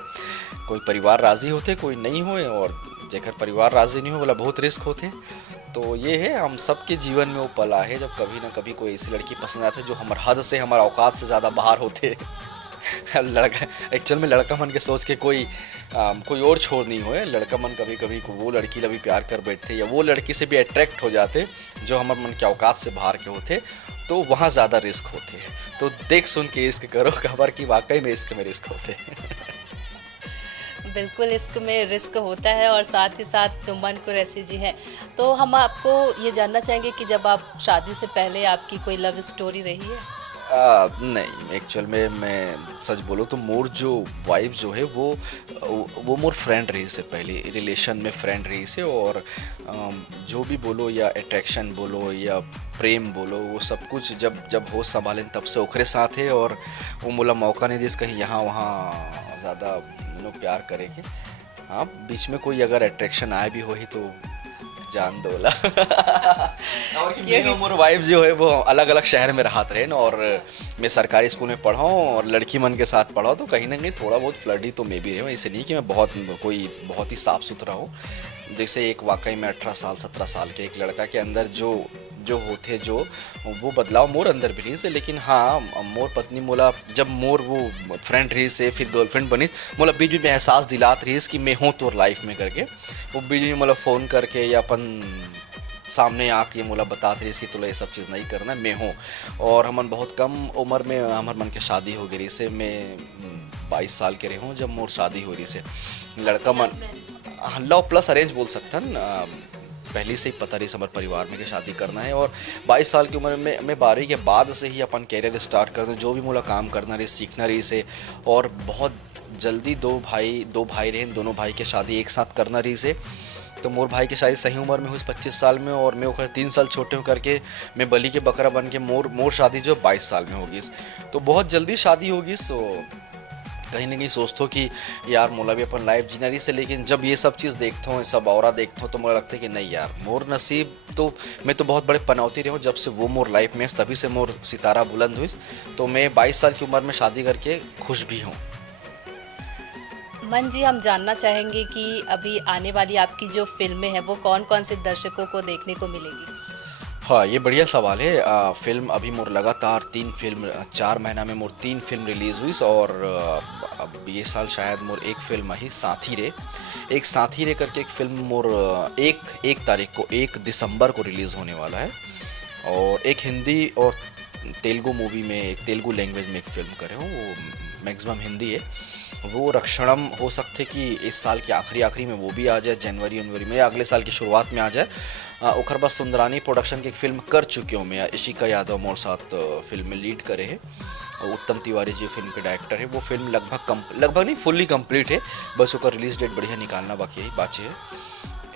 कोई परिवार राज़ी होते, कोई नहीं होए, और जेकर परिवार राज़ी नहीं हो बोला बहुत रिस्क होते। तो ये है, हम सबके जीवन में वो पल आए जब कभी ना कभी कोई ऐसी लड़की पसंद आती है जो हमारे हद से, हमारे औकात से ज़्यादा बाहर होते। लड़का एक्चुअल में लड़का मन के सोच के कोई और छोड़ नहीं हुए। लड़का मन कभी कभी को वो लड़की ला भी प्यार कर बैठते या वो लड़की से भी अट्रैक्ट हो जाते जो हमारे मन के औकात से बाहर के होते, तो वहाँ ज़्यादा रिस्क होते हैं। तो देख सुन के इश्क करो, खबर कि वाकई में इश्क में रिस्क होते हैं। बिल्कुल इश्क में रिस्क होता है, और साथ ही साथ जो मन कुरैशी जी हैं, तो हम आपको ये जानना चाहेंगे कि जब आप शादी से पहले आपकी कोई लव स्टोरी रही है? नहीं, एक्चुअल में मैं सच बोलूँ तो मोर जो वाइफ जो है वो मोर फ्रेंड रही से पहले, रिलेशन में फ्रेंड रही से। और जो भी बोलो या अट्रैक्शन बोलो या प्रेम बोलो, वो सब कुछ जब जब होश संभालें तब से ओखरे साथ है। और वो मोला मौका नहीं दिस कहीं यहाँ वहाँ ज़्यादा प्यार करे के। हाँ, बीच में कोई अगर अट्रैक्शन आए भी हो ही तो जान दोला। और कि मेरी उम्र वाइफ जो है वो अलग अलग शहर में रहते रहे ना, और मैं सरकारी स्कूल में पढ़ा हूँ और लड़की मन के साथ पढ़ा हूँ, तो कहीं ना कहीं थोड़ा बहुत फ्लर्टी तो मैं भी रहा हूँ। ऐसे नहीं कि मैं बहुत ही साफ सुथरा हूँ। जैसे एक वाकई में 18 साल 17 साल के एक लड़का के अंदर जो जो होते जो वो बदलाव मोर अंदर भी नहीं से। लेकिन हाँ, मोर पत्नी मोला जब मोर वो फ्रेंड रही से फिर गर्लफ्रेंड बनी, मोला बीच बीच में एहसास दिलात रही कि मैं हूँ तोर लाइफ में करके। वो बीच में मोला फ़ोन करके या अपन सामने आके मोला बताते रही कि तुला ये सब चीज़ नहीं करना, मैं हूँ। और हमन बहुत कम उम्र में हमारे मन के शादी हो गई से। मैं 22 साल के रही हूँ जब मोर शादी हो रही से। लड़का मन लव प्लस अरेंज बोल सकता न, पहले से ही पता रही हमारे परिवार में कि शादी करना है। और 22 साल की उम्र में मैं 12वीं के बाद से ही अपन कैरियर स्टार्ट कर दें, जो भी मोला काम करना रही, सीखना रही से। और बहुत जल्दी दो भाई रहे, दोनों भाई के शादी एक साथ करना रही से। तो मोर भाई की शादी सही उम्र में हुई 25 साल में, और मैं ओखर 3 साल छोटे हूँ करके मैं बली के बकरा बन के मोर शादी जो 22 साल में होगी। तो बहुत जल्दी शादी होगी। सो कहीं ना कहीं सोचता हूँ कि यार मोला भी अपन लाइफ जीना रही से। लेकिन जब ये सब चीज़ देखता हूँ, सब और देखता हूँ, तो मुझे लगता है कि नहीं यार, मोर नसीब तो मैं तो बहुत बड़े पनौती रही हूँ जब से वो मोर लाइफ में, तभी से मोर सितारा बुलंद हुई। तो मैं 22 साल की उम्र में शादी करके खुश भी हूँ। मन जी, हम जानना चाहेंगे कि अभी आने वाली आपकी जो फिल्में हैं वो कौन कौन से दर्शकों को देखने को मिलेगी? हाँ, ये बढ़िया सवाल है। फिल्म अभी मोर लगातार 3 फिल्म, 4 महीना में मोर 3 फिल्म रिलीज़ हुई। और अब ये साल शायद मोर एक फिल्म आई साथी रे करके एक फिल्म मोर 1 तारीख को 1 दिसंबर को रिलीज़ होने वाला है। और एक हिंदी और तेलुगु मूवी में, एक तेलुगु लैंग्वेज में एक फिल्म करे हूँ, वो मैक्सिमम हिंदी है। वो रक्षणम हो सकते कि इस साल के आखिरी में वो भी आ जाए, जनवरी में या अगले साल की शुरुआत में आ जाए। ओखर बाद सुंदरानी प्रोडक्शन की एक फिल्म कर चुकी हूँ मैं, इशिका यादव मोर साथ फिल्म में लीड करे है। उत्तम तिवारी जी फिल्म के डायरेक्टर है। वो फिल्म लगभग नहीं, फुल्ली कंप्लीट है, बस उसका रिलीज डेट बढ़िया निकालना बाकी है।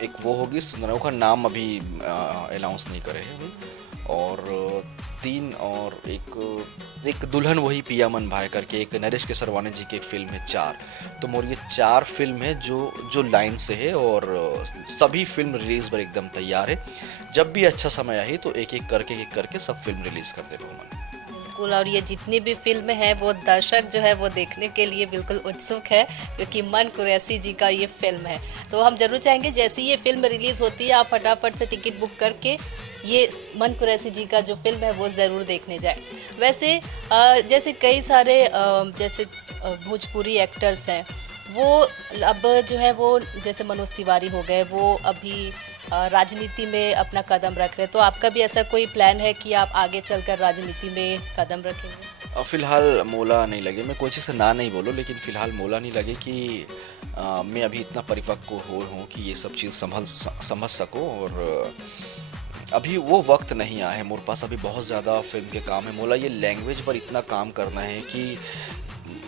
एक वो होगी सुंदरानी, का नाम अभी अनाउंस नहीं करे है। और 3 और एक दुल्हन वही पिया मन भाई करके एक नरेश केसरवानी जी की फिल्म है 4। तो मोर ये 4 फिल्म है जो लाइन से है। और सभी फिल्म रिलीज़ पर एकदम तैयार है। जब भी अच्छा समय आई तो एक एक करके सब फिल्म रिलीज़ कर दे मन। बिल्कुल, और ये जितनी भी फिल्म है वो दर्शक जो है वो देखने के लिए बिल्कुल उत्सुक है, क्योंकि मन कुरैशी जी का ये फिल्म है। तो हम जरूर चाहेंगे जैसे ये फिल्म रिलीज़ होती है आप फटाफट से टिकट बुक करके ये मन कुरैशी जी का जो फिल्म है वो ज़रूर देखने जाए। वैसे जैसे कई सारे जैसे भोजपुरी एक्टर्स हैं, वो अब जो है वो जैसे मनोज तिवारी हो गए, वो अभी राजनीति में अपना कदम रख रहे हैं। तो आपका भी ऐसा कोई प्लान है कि आप आगे चलकर राजनीति में कदम रखेंगे? फ़िलहाल मोला नहीं लगे, मैं कोई चीज़ से ना नहीं बोलूँ, लेकिन फ़िलहाल मोला नहीं लगे कि मैं अभी इतना परिपक्व हूँ कि ये सब चीज़ समझ सकूँ। और अभी वो वक्त नहीं आया है मोरे पास। अभी बहुत ज़्यादा फिल्म के काम है। मोला ये लैंग्वेज पर इतना काम करना है कि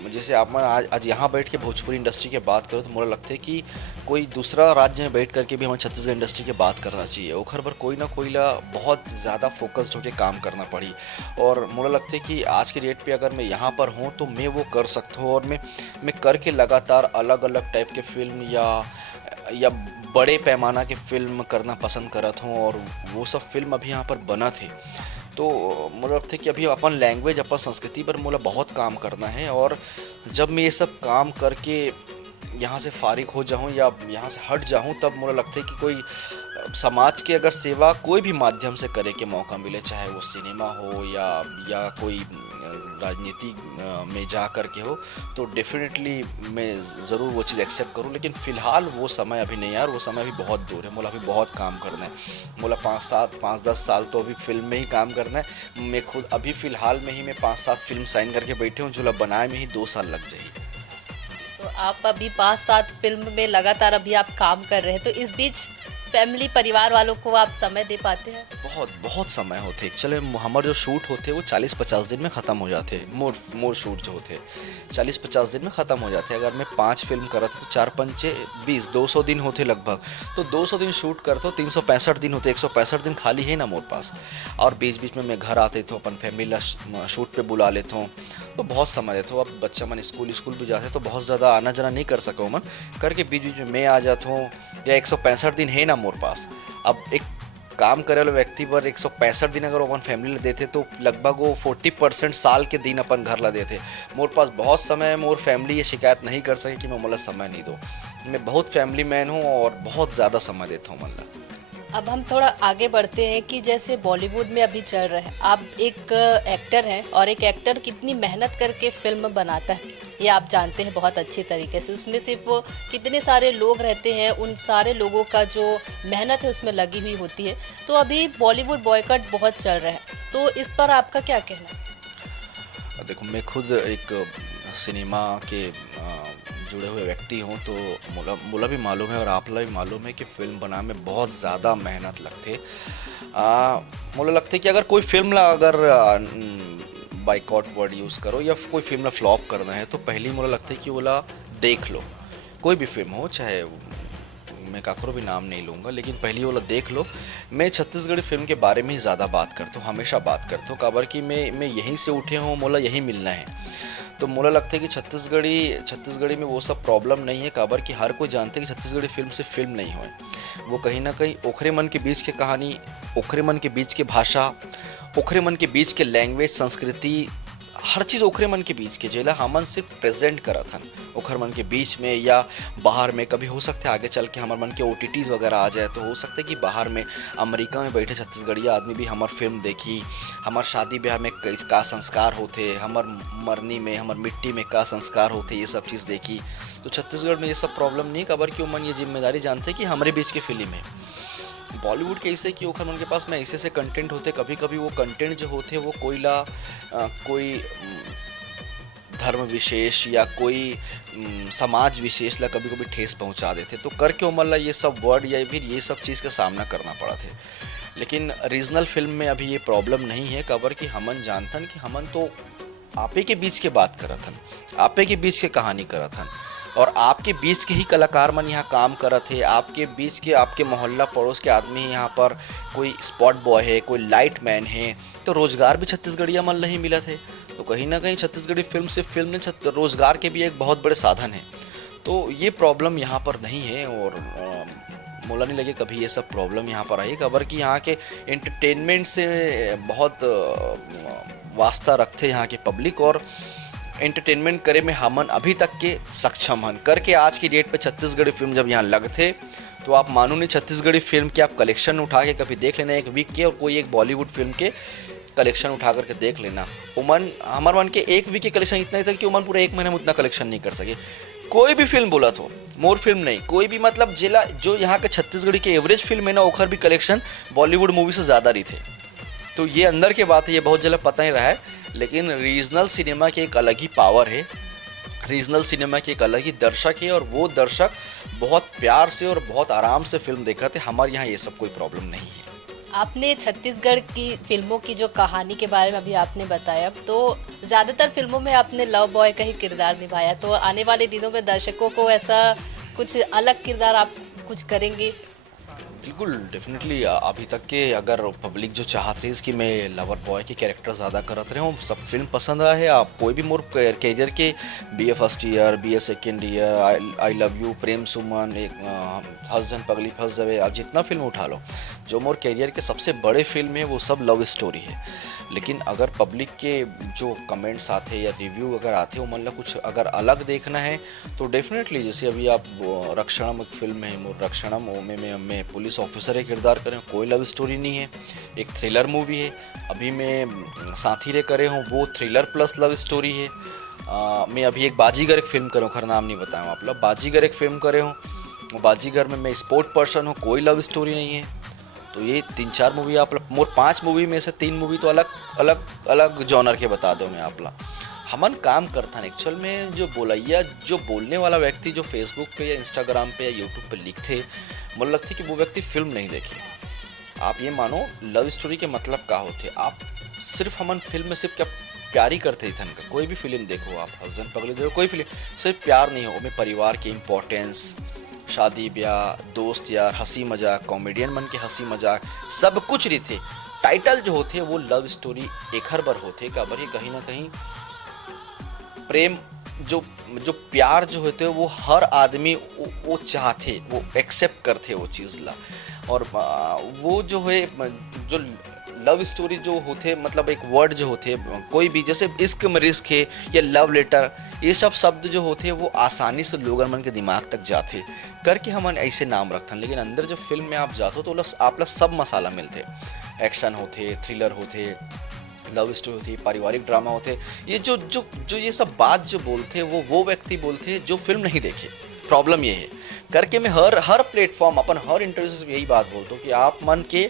जैसे आप आज यहाँ बैठ के भोजपुरी इंडस्ट्री की बात करो तो मुझे लगता है कि कोई दूसरा राज्य में बैठ करके भी हमें छत्तीसगढ़ इंडस्ट्री की बात करना चाहिए। ओखर पर कोई ना कोई ला बहुत ज़्यादा फोकस्ड होकर काम करना पड़ी। और मुझे लगता है कि आज के डेट पे अगर मैं यहाँ पर हूँ तो मैं वो कर सकता हूँ। और मैं करके लगातार अलग अलग टाइप के फिल्म या या बड़े पैमाना के फिल्म करना पसंद करत हूँ, और वो सब फिल्म अभी यहाँ पर बना थे। तो मुझे लगता है कि अभी अपन लैंग्वेज, अपन संस्कृति पर मुझे बहुत काम करना है, और जब मैं ये सब काम करके यहाँ से फारिग हो जाऊँ या यहाँ से हट जाऊँ, तब मुझे लगता है कि कोई समाज के अगर सेवा कोई भी माध्यम से करे के मौका मिले, चाहे वो सिनेमा हो या कोई राजनीति में जा कर के हो, तो डेफिनेटली मैं ज़रूर वो चीज़ एक्सेप्ट करूँ। लेकिन फ़िलहाल वो समय अभी नहीं यार, वो समय अभी बहुत दूर है। मोला अभी बहुत काम करना है। मोला 5-10 साल तो अभी फिल्म में ही काम करना है। मैं खुद अभी फ़िलहाल में ही मैं 5-7 फिल्म साइन करके बैठे हूँ, जो बनाए में ही 2 साल लग जाएगी। तो आप अभी 5-7 फिल्म में लगातार अभी आप काम कर रहे हैं, तो इस बीच फैमिली, परिवार वालों को आप समय दे पाते हैं? बहुत बहुत समय होते। चले हमारे जो शूट होते वो 40-50 दिन में ख़त्म हो जाते। मोर शूट जो होते 40-50 दिन में ख़त्म हो जाते। अगर मैं 5 फिल्म कर रहा था तो 4-5 20 200 दिन होते लगभग। तो 200 दिन शूट करते हो, 365 दिन होते, 165 दिन खाली है ना मोरे पास। और बीच बीच में मैं घर आते थे, अपन फैमिली शूट पे बुला लेता हूँ, तो बहुत समय देते हो। अब बच्चा मन स्कूल भी जाते तो बहुत ज़्यादा आना जाना नहीं कर सका मन करके, बीच बीच में मैं आ जाता हूँ। या 165 दिन है ना मोरे पास। अब एक काम करे वाले व्यक्ति पर 165 दिन अगर अपन फैमिली ला देते तो लगभग वो 40% साल के दिन अपन घर ला देते। मोरे पास बहुत समय है, मोर फैमिली ये शिकायत नहीं कर सके कि मैं मोला समय नहीं दो। मैं बहुत फैमिली मैन हूँ और बहुत ज़्यादा समय देता हूँ मन ला। अब हम थोड़ा आगे बढ़ते हैं कि जैसे बॉलीवुड में अभी चल रहा है, आप एक एक्टर हैं और एक एक्टर कितनी मेहनत करके फिल्म बनाता है ये आप जानते हैं बहुत अच्छी तरीके से। उसमें सिर्फ वो कितने सारे लोग रहते हैं, उन सारे लोगों का जो मेहनत है उसमें लगी हुई होती है। तो अभी बॉलीवुड बॉयकॉट बहुत चल रहा है, तो इस पर आपका क्या कहना है? देखो, मैं खुद एक सिनेमा के जुड़े हुए व्यक्ति हूँ, तो मुला भी मालूम है और आपला भी मालूम है कि फिल्म बनाने में बहुत ज़्यादा मेहनत लगते। मुझे लगता है कि अगर कोई फिल्म ला अगर बाइकआउट वर्ड यूज़ करो या कोई फिल्म ला फ्लॉप करना है, तो पहली मुझे लगता है कि बोला देख लो। कोई भी फिल्म हो, चाहे मैं काकरो भी नाम नहीं लूँगा, लेकिन पहली वाला देख लो। मैं छत्तीसगढ़ी फिल्म के बारे में ही ज़्यादा बात करता हूँ, हमेशा बात करता हूँ, काबर कि मैं यहीं से उठे हूँ, मोला यहीं मिलना है। तो मुझे लगता है कि छत्तीसगढ़ी में वो सब प्रॉब्लम नहीं है, काबर कि हर कोई जानते हैं कि छत्तीसगढ़ी फिल्म से फिल्म नहीं होए। वो कहीं ना कहीं ओखरे मन के बीच की कहानी, ओखरे मन के बीच की भाषा, ओखरे मन के बीच के लैंग्वेज, संस्कृति, हर चीज़ ओखरे मन के बीच के जेला हमन सिर्फ प्रेजेंट करत हन ओखर मन के बीच में या बाहर में। कभी हो सकता है आगे चल के हमारे मन के OTTs वगैरह आ जाए, तो हो सकता है कि बाहर में अमेरिका में बैठे छत्तीसगढ़िया आदमी भी हमार फिल्म देखी, हमार शादी ब्याह में का संस्कार होते, हमार मरनी में, हमार मिट्टी में का संस्कार होते, ये सब चीज़ देखी। तो छत्तीसगढ़ में ये सब प्रॉब्लम नहीं, खबर क्यों मन ये जिम्मेदारी जानते हैं कि हमारे बीच की फिल्म है। बॉलीवुड के ऐसे कि ओखर उनके पास में ऐसे कंटेंट होते, कभी कभी वो कंटेंट जो होते वो कोई धर्म विशेष या कोई समाज विशेष ला कभी कभी ठेस पहुंचा देते, तो करके उमर ला ये सब वर्ड या फिर ये सब चीज़ का सामना करना पड़ा थे। लेकिन रीजनल फिल्म में अभी ये प्रॉब्लम नहीं है, खबर कि हमन जानतन कि हमन तो आपे के बीच के बात करत हन, आपे के बीच के कहानी करत हन, और आपके बीच के ही कलाकार मन यहाँ काम करत है। आपके बीच के, आपके मोहल्ला पड़ोस के आदमी यहाँ पर कोई स्पॉट बॉय है, कोई लाइट मैन है, तो रोज़गार भी छत्तीसगढ़िया मन नहीं मिला थे। तो कहीं ना कहीं छत्तीसगढ़ी फिल्म सिर्फ फिल्म नहीं, रोज़गार के भी एक बहुत बड़े साधन है। तो ये प्रॉब्लम यहाँ पर नहीं है, और मोला नहीं लगे कभी ये सब प्रॉब्लम यहाँ पर आई, खबर कि यहाँ के एंटरटेनमेंट से बहुत वास्ता रखते यहाँ के पब्लिक, और एंटरटेनमेंट करे में हमन अभी तक के सक्षम हन करके। आज की डेट पे छत्तीसगढ़ी फिल्म जब यहाँ लगते, तो आप मानो नहीं, छत्तीसगढ़ी फिल्म के आप कलेक्शन उठा के कभी देख लेना एक वीक के, और कोई एक बॉलीवुड फिल्म के कलेक्शन उठा करके देख लेना। उमन हमारे मन के एक वीक के कलेक्शन इतना ही था कि उमन पूरा एक महीने में उतना कलेक्शन नहीं कर सके। कोई भी फिल्म बोला तो, मोर फिल्म नहीं, कोई भी मतलब जिला जो यहाँ के छत्तीसगढ़ी के एवरेज फिल्म है ना, ओखर भी कलेक्शन बॉलीवुड मूवी से ज़्यादा रही थे। तो ये अंदर के बात है, ये बहुत जगह पता नहीं रहा है, लेकिन रीजनल सिनेमा के एक अलग ही पावर है, रीजनल सिनेमा के एक अलग ही दर्शक है, और वो दर्शक बहुत प्यार से और बहुत आराम से फिल्म देखा थे। हमारे यहाँ ये सब कोई प्रॉब्लम नहीं है। आपने छत्तीसगढ़ की फिल्मों की जो कहानी के बारे में अभी आपने बताया, तो ज़्यादातर फिल्मों में आपने लव बॉय का ही किरदार निभाया, तो आने वाले दिनों में दर्शकों को ऐसा कुछ अलग किरदार आप कुछ करेंगे? बिल्कुल डेफिनेटली अभी तक के अगर पब्लिक जो चाहत रही इसकी मैं लवर बॉय के कैरेक्टर ज़्यादा करत रहे हूँ, सब फिल्म पसंद आया है। आप कोई भी मोर कैरियर के BA first year, BA second year, I love you, Prem Suman, एक हस्बैंड पगली फंस जावे, आप जितना फिल्म उठा लो, जो मोर कैरियर के सबसे बड़े फिल्म है वो सब लव स्टोरी है। लेकिन अगर पब्लिक के जो कमेंट्स आते या रिव्यू अगर आते हो मतलब कुछ अगर अलग देखना है तो डेफिनेटली जैसे अभी आप रक्षणम एक फिल्म है मोर रक्षणम, में मैं पुलिस ऑफिसर है किरदार करे हूँ, कोई लव स्टोरी नहीं है, एक थ्रिलर मूवी है। अभी मैं साथी रे करे हूँ, वो थ्रिलर प्लस लव स्टोरी है। मैं अभी एक बाजीगर एक फिल्म करे हूँ, खैर नाम नहीं बताया आप लोग, बाजीगर एक फिल्म करे हूँ, बाजीगर में मैं स्पोर्ट पर्सन हूँ, कोई लव स्टोरी नहीं है। तो ये 3-4 मूवी आप मोर 5 मूवी में से 3 मूवी तो अलग अलग अलग जॉनर के बता दो मैं आप ला। हमन काम करता है एक्चुअल में जो बोलैया जो बोलने वाला व्यक्ति जो फेसबुक पे या इंस्टाग्राम पे या यूट्यूब पे लिखते, मुझे लगती कि वो व्यक्ति फिल्म नहीं देखे। आप ये मानो लव स्टोरी के मतलब क्या होते, आप सिर्फ हमन फिल्म में सिर्फ क्या प्यार ही करते ही थन का, कोई भी फिल्म देखो आप, हस्बैंड पगली देखो, कोई फिल्म सिर्फ प्यार नहीं हो, में परिवार की इम्पोर्टेंस, शादी ब्याह, दोस्त यार, हंसी मजाक, कॉमेडियन मन के हंसी मजाक सब कुछ रहते। टाइटल जो होते वो लव स्टोरी एक हर बार होते काबर ये कहीं ना कहीं प्रेम जो जो प्यार जो होते वो हर आदमी वो चाहते, वो एक्सेप्ट करते वो चीज़ ला। और वो जो है जो लव स्टोरी जो होते मतलब एक वर्ड जो होते कोई भी जैसे इश्क में रिस्क है या लव लेटर, ये सब शब्द जो होते वो आसानी से लोगन मन के दिमाग तक जाते करके हमन ऐसे नाम रखते। लेकिन अंदर जब फिल्म में आप जाते हो तो आप लोग सब मसाला मिलते, एक्शन होते, थ्रिलर होते, लव स्टोरी होती, पारिवारिक ड्रामा होते। ये जो जो जो ये सब बात जो बोलते वो व्यक्ति बोलते जो फिल्म नहीं देखे। प्रॉब्लम ये है करके मैं हर प्लेटफॉर्म अपन हर इंटरव्यू से यही बात बोलता हूँ कि आप मन के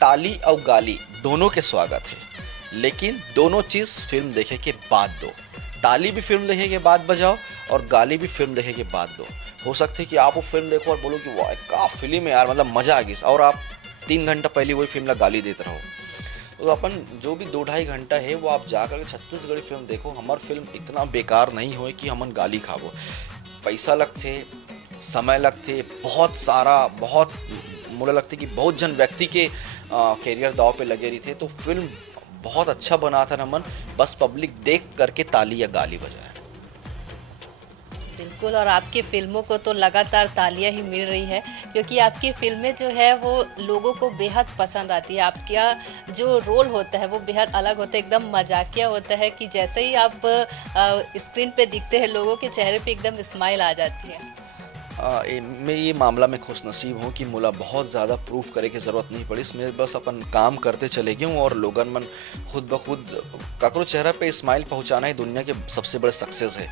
ताली और गाली दोनों के स्वागत है, लेकिन दोनों चीज़ फिल्म देखे के बाद दो। ताली भी फिल्म देखे के बाद बजाओ और गाली भी फिल्म देखे के बाद दो। हो सकता है कि आप वो फिल्म देखो और बोलो कि वाह क्या फिल्म है यार, मतलब मज़ा आ गई, और आप 3 घंटा पहले वही फिल्म ला गाली देते रहो। तो अपन जो भी 2-2.5 घंटा है वो आप जाकर के छत्तीसगढ़ी फिल्म देखो, हमारी फिल्म इतना बेकार नहीं हो कि हमन गाली खाबो। पैसा लगते, समय लगते, बहुत सारा बहुत मुझे लगता है कि बहुत जन व्यक्ति के कैरियर दाव पे लगे रही थे। तो फिल्म बहुत अच्छा बना था नमन, बस पब्लिक देख करके ताली या गाली बजाए। बिल्कुल, और आपकी फ़िल्मों को तो लगातार तालियां ही मिल रही है क्योंकि आपकी फ़िल्में जो है वो लोगों को बेहद पसंद आती है। आपका जो रोल होता है वो बेहद अलग होता है, एकदम मजाकिया होता है कि जैसे ही आप स्क्रीन पे दिखते हैं लोगों के चेहरे पे एकदम स्माइल आ जाती है। मैं ये मामला में खुश नसीब हूँ कि मुला बहुत ज़्यादा प्रूफ करे की ज़रूरत नहीं पड़ी, इसमें बस अपन काम करते चले गए हूँ और लोगन मन खुद ब खुद काकरो चेहरा पे स्माइल पहुँचाना ही दुनिया के सबसे बड़े सक्सेस है।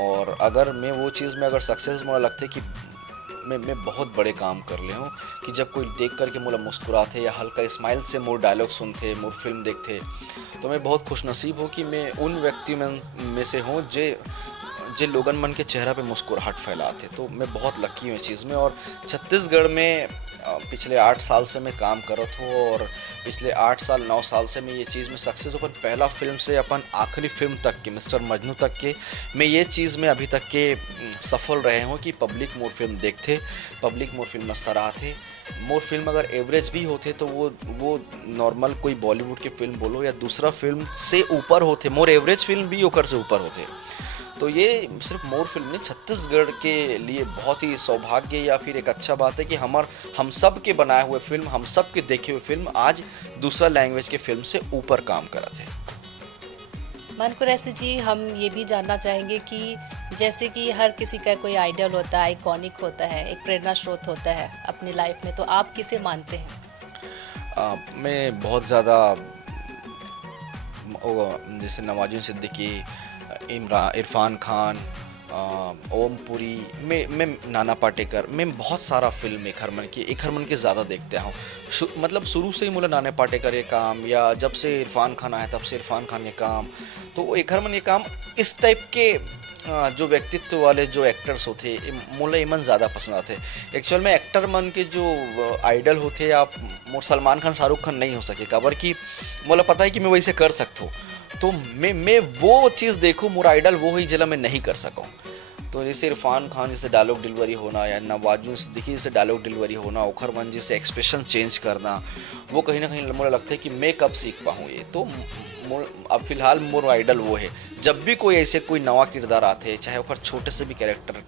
और अगर मैं वो चीज़ में अगर सक्सेस मुझे लगता है कि मैं बहुत बड़े काम कर ले हूँ कि जब कोई देख कर के मुला मुस्कुराते या हल्का स्माइल से मोर डायलॉग सुनते, मोर फिल्म देखते, तो मैं बहुत खुश नसीब हूँ कि मैं उन व्यक्ति में से हूँ जो लोगन मन के चेहरा पे मुस्कुराहट फैलाते। तो मैं बहुत लकी हूँ इस चीज़ में। और छत्तीसगढ़ में पिछले 8 साल से मैं काम करत हूँ और पिछले 8 साल 9 साल से मैं ये चीज़ में सक्सेस अपन पहला फिल्म से अपन आखिरी फिल्म तक के मिस्टर मजनू तक के मैं ये चीज़ में अभी तक के सफल रहे हूँ कि पब्लिक मोर फिल्म देखते, पब्लिक मोर फिल्म में सराहते। मोर फिल्म अगर एवरेज भी होते तो वो नॉर्मल कोई बॉलीवुड की फिल्म बोलो या दूसरा फिल्म से ऊपर होते, मोर एवरेज फिल्म भी ओकर से ऊपर होते। तो ये सिर्फ मोर फिल्म नहीं, छत्तीसगढ़ के लिए बहुत ही सौभाग्य या फिर एक अच्छा बात है कि हम सब के बनाए हुए फिल्म, हम सब के देखे हुए फिल्म आज दूसरा लैंग्वेज के फिल्म से ऊपर काम करा थे। मनकुरैसी जी, हम ये भी जानना चाहेंगे कि जैसे कि हर किसी का कोई आइडल होता है, आइकॉनिक होता है, एक प्रेरणा स्रोत होता है अपनी लाइफ में, तो आप किसे मानते हैं? मैं बहुत ज़्यादा जैसे नवाजुद्दीन सिद्दीकी, इरफान खान, ओमपुरी, मैं नाना पाटेकर, मैं बहुत सारा फिल्म एक हरमन के ज़्यादा देखते हूँ। मतलब शुरू से ही मुझे नाना पाटेकर ये काम या जब से इरफान खान आया तब से इरफान खान ये काम, तो एक हरमन ये काम इस टाइप के जो व्यक्तित्व वाले जो एक्टर्स होते मुझे इमन ज़्यादा पसंद आते। एक्चुअल में एक्टर मन के जो आइडल होते आप मोर सलमान खान शाहरुख खान नहीं हो सके काबर कि मुझे पता है कि मैं वैसे कर सकता हूँ। तो मैं वो चीज़ देखूँ, मोर आइडल वो ही जिला मैं नहीं कर सकूँ। तो जैसे इरफान खान जैसे डायलॉग डिलीवरी होना या नवाजुद्दीन सिद्दीकी जैसे डायलॉग डिलीवरी होना, ओखर मान जी से एक्सप्रेशन चेंज करना, वो कहीं ना कहीं मुझे लगता है कि मैं कब सीख पाऊँ ये। तो अब फिलहाल मोर आइडल वो है। जब भी कोई ऐसे कोई नवा किरदार आते हैं, चाहे ओखर छोटे से भी कैरेक्टर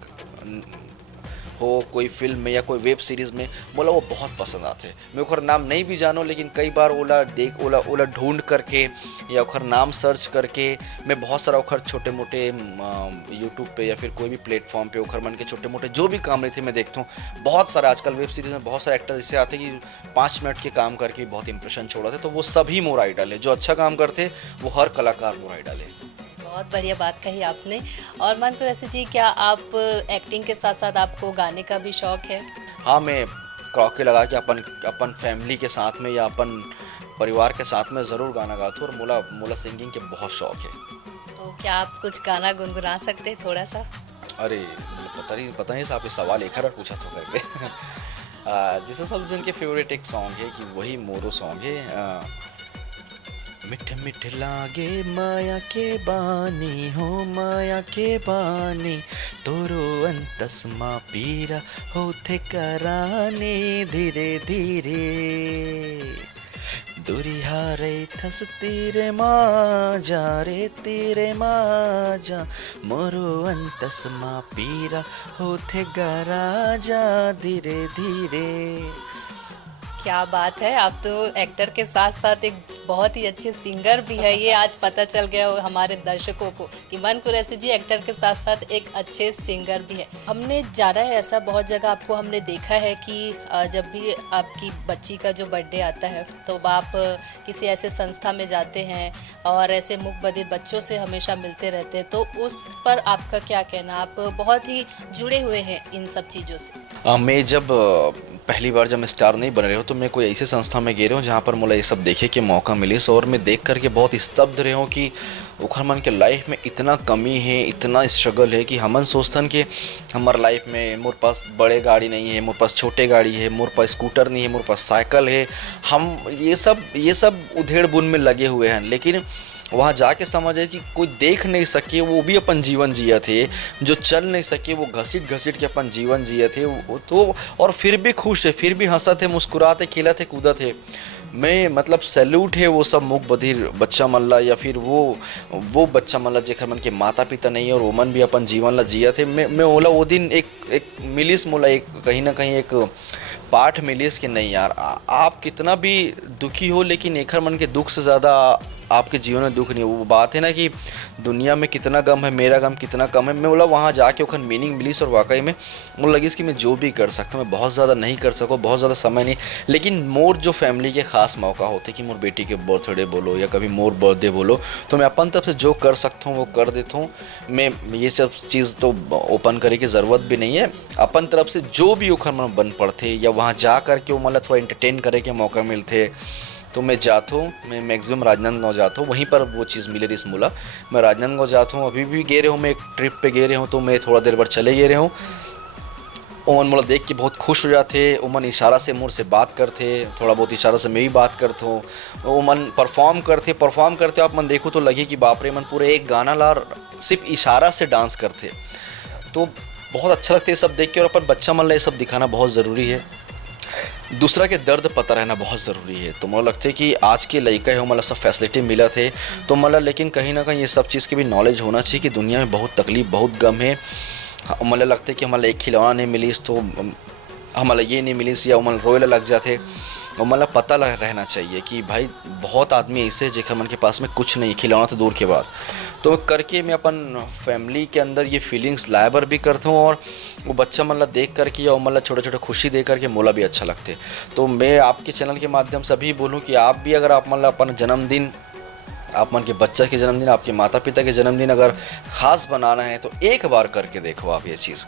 हो कोई फिल्म में या कोई वेब सीरीज़ में, बोला वो बहुत पसंद आते हैं। मैं ओखर नाम नहीं भी जानो, लेकिन कई बार ओला ढूंढ करके या ओखर नाम सर्च करके मैं बहुत सारा ओखर छोटे मोटे यूट्यूब पे या फिर कोई भी प्लेटफॉर्म पे ओखर मन के छोटे मोटे जो भी काम रहते मैं देखता हूँ। बहुत सारे आजकल वेब सीरीज़ में बहुत सारे एक्टर ऐसे आते हैं कि 5 मिनट के काम करके बहुत इंप्रेशन छोड़ा थे। तो वो सभी मोर आइडल है, जो अच्छा काम करते वो हर कलाकार मोर आइडल है। बहुत बढ़िया बात कही आपने। और मानकर ऐसे जी, क्या आप एक्टिंग के साथ साथ आपको गाने का भी शौक है? हाँ, मैं क्रॉके लगा के अपन फैमिली के साथ में या अपन परिवार के साथ में ज़रूर गाना गाता हूँ, और मोला सिंगिंग के बहुत शौक है। तो क्या आप कुछ गाना गुनगुना सकते हैं थोड़ा सा? अरे पता नहीं साहब, ये सवाल एक बार पूछा तो करके जिसे सब जन के फेवरेट एक सॉन्ग है कि वही मोरो सॉन्ग है। मिठ मिठ लागे माया के बानी हो, माया के बानी तोरो अंतस्मा पीरा होते कराने धीरे धीरे दुरिहा रे थस तीरे माजा रे तीरे माजा मोरो अंतस्मा पीरा होते गराजा धीरे धीरे। क्या बात है, आप तो एक्टर के साथ साथ एक बहुत ही अच्छे सिंगर भी है। ये आज पता चल गया हमारे दर्शकों को कि मन कुरैशी जी एक्टर के साथ साथ एक अच्छे सिंगर भी है। हमने जाना है ऐसा बहुत जगह, आपको हमने देखा है कि जब भी आपकी बच्ची का जो बर्थडे आता है तो आप किसी ऐसे संस्था में जाते हैं और ऐसे मूक बधिर बच्चों से हमेशा मिलते रहते हैं, तो उस पर आपका क्या कहना? आप बहुत ही जुड़े हुए हैं इन सब चीज़ों से। मैं जब पहली बार जब मैं स्टार नहीं बन रहे हो तो मैं कोई ऐसी संस्था में गए रहा हूँ जहाँ पर मुझे ये सब देखे के मौका मिले, और मैं देख करके बहुत स्तब्ध रहे हूँ कि ओखर मन के लाइफ में इतना कमी है, इतना स्ट्रगल है कि हमन सोचतन कि हमारे लाइफ में मोर पास बड़े गाड़ी नहीं है, मोर पास छोटे गाड़ी है, मोर पास स्कूटर नहीं है, मोर पास साइकिल है, हम ये सब उधेड़ बुन में लगे हुए हैं। लेकिन वहाँ जाके समझ आए कि कोई देख नहीं सके वो भी अपन जीवन जिए थे, जो चल नहीं सके वो घसीट घसीट के अपन जीवन जिए थे वो तो, और फिर भी खुश है, फिर भी हंसा थे, मुस्कुराते खेलते कूदा थे। मैं मतलब सैल्यूट है वो सब मूक बधिर बच्चा मल्ला या फिर वो बच्चा मल्ला जेखर मन के माता पिता नहीं है और ओमन भी अपन जीवन ला जिया थे। मैं ओला वो दिन एक मिलिस मोला एक कहीं ना कहीं एक पाठ मिलिस कि नहीं यार, आप कितना भी दुखी हो लेकिन एखर मन के दुख से ज़्यादा आपके जीवन में दुख नहीं। वो बात है ना कि दुनिया में कितना गम है, मेरा गम कितना कम है। मैं बोला वहाँ जाके ओखर मीनिंग मिलीस, और वाकई में मुझे लगी कि मैं जो भी कर सकता हूँ, मैं बहुत ज़्यादा नहीं कर सकूँ, बहुत ज़्यादा समय नहीं, लेकिन मोर जो फैमिली के खास मौका होते कि मोर बेटी के बर्थडे बोलो या कभी मोर बर्थडे बोलो, तो मैं अपन तरफ से जो कर सकता हूँ वो कर देता हूँ। मैं ये सब चीज़ तो ओपन करे की ज़रूरत भी नहीं है, अपन तरफ से जो भी ओखर मन बन पड़ते या वहाँ जा कर के वो मतलब थोड़ा एंटरटेन करे के मौका मिलते तो मैं जाता हूँ। मैं मैक्सिमम राजनांदगांव जाता हूँ, वहीं पर वो चीज़ मिले रही मोला। मैं राजनांदगांव जाता हूँ, अभी भी गे रहे हूँ, मैं एक ट्रिप पे गे रहे हूँ, तो मैं थोड़ा देर बाद चले गए रहे हूँ। ओमन मोला देख के बहुत खुश हो जाते, ओमन इशारा से मुझ से बात करते, थोड़ा बहुत इशारा से मैं भी बात करता हूँ। ओमन परफॉर्म करते आप मन देखो तो लगे कि बाप रे, मन पूरे एक गाना ला सिर्फ इशारा से डांस करते, तो बहुत अच्छा लगता है ये सब देख के। और अपन बच्चा मन ला ये सब दिखाना बहुत ज़रूरी है, दूसरा के दर्द पता रहना बहुत ज़रूरी है। तो मुझे लगता है कि आज के लड़का है मतलब सब फैसिलिटी मिला थे तो मतलब, लेकिन कहीं ना कहीं ये सब चीज़ की भी नॉलेज होना चाहिए कि दुनिया में बहुत तकलीफ बहुत गम है। मतलब लगता है कि हमारा एक खिलौना नहीं मिलीस तो हमारा ये नहीं मिलीस या हमारा रोए लग जाते, और मतलब पता रहना चाहिए कि भाई बहुत आदमी ऐसे जेखर मन के पास में कुछ नहीं, खिलौना तो दूर के बाद। तो करके मैं अपन फैमिली के अंदर ये फीलिंग्स लाइबर भी करता हूँ, और वो बच्चा मतलब देख करके या मतलब छोटे छोटे खुशी दे करके मोला भी अच्छा लगते। तो मैं आपके चैनल के माध्यम से अभी बोलूँ कि आप भी अगर आप मतलब अपन जन्मदिन, आप मन के बच्चा के जन्मदिन, आपके माता पिता के जन्मदिन अगर ख़ास बनाना है तो एक बार करके देखो। आप ये चीज़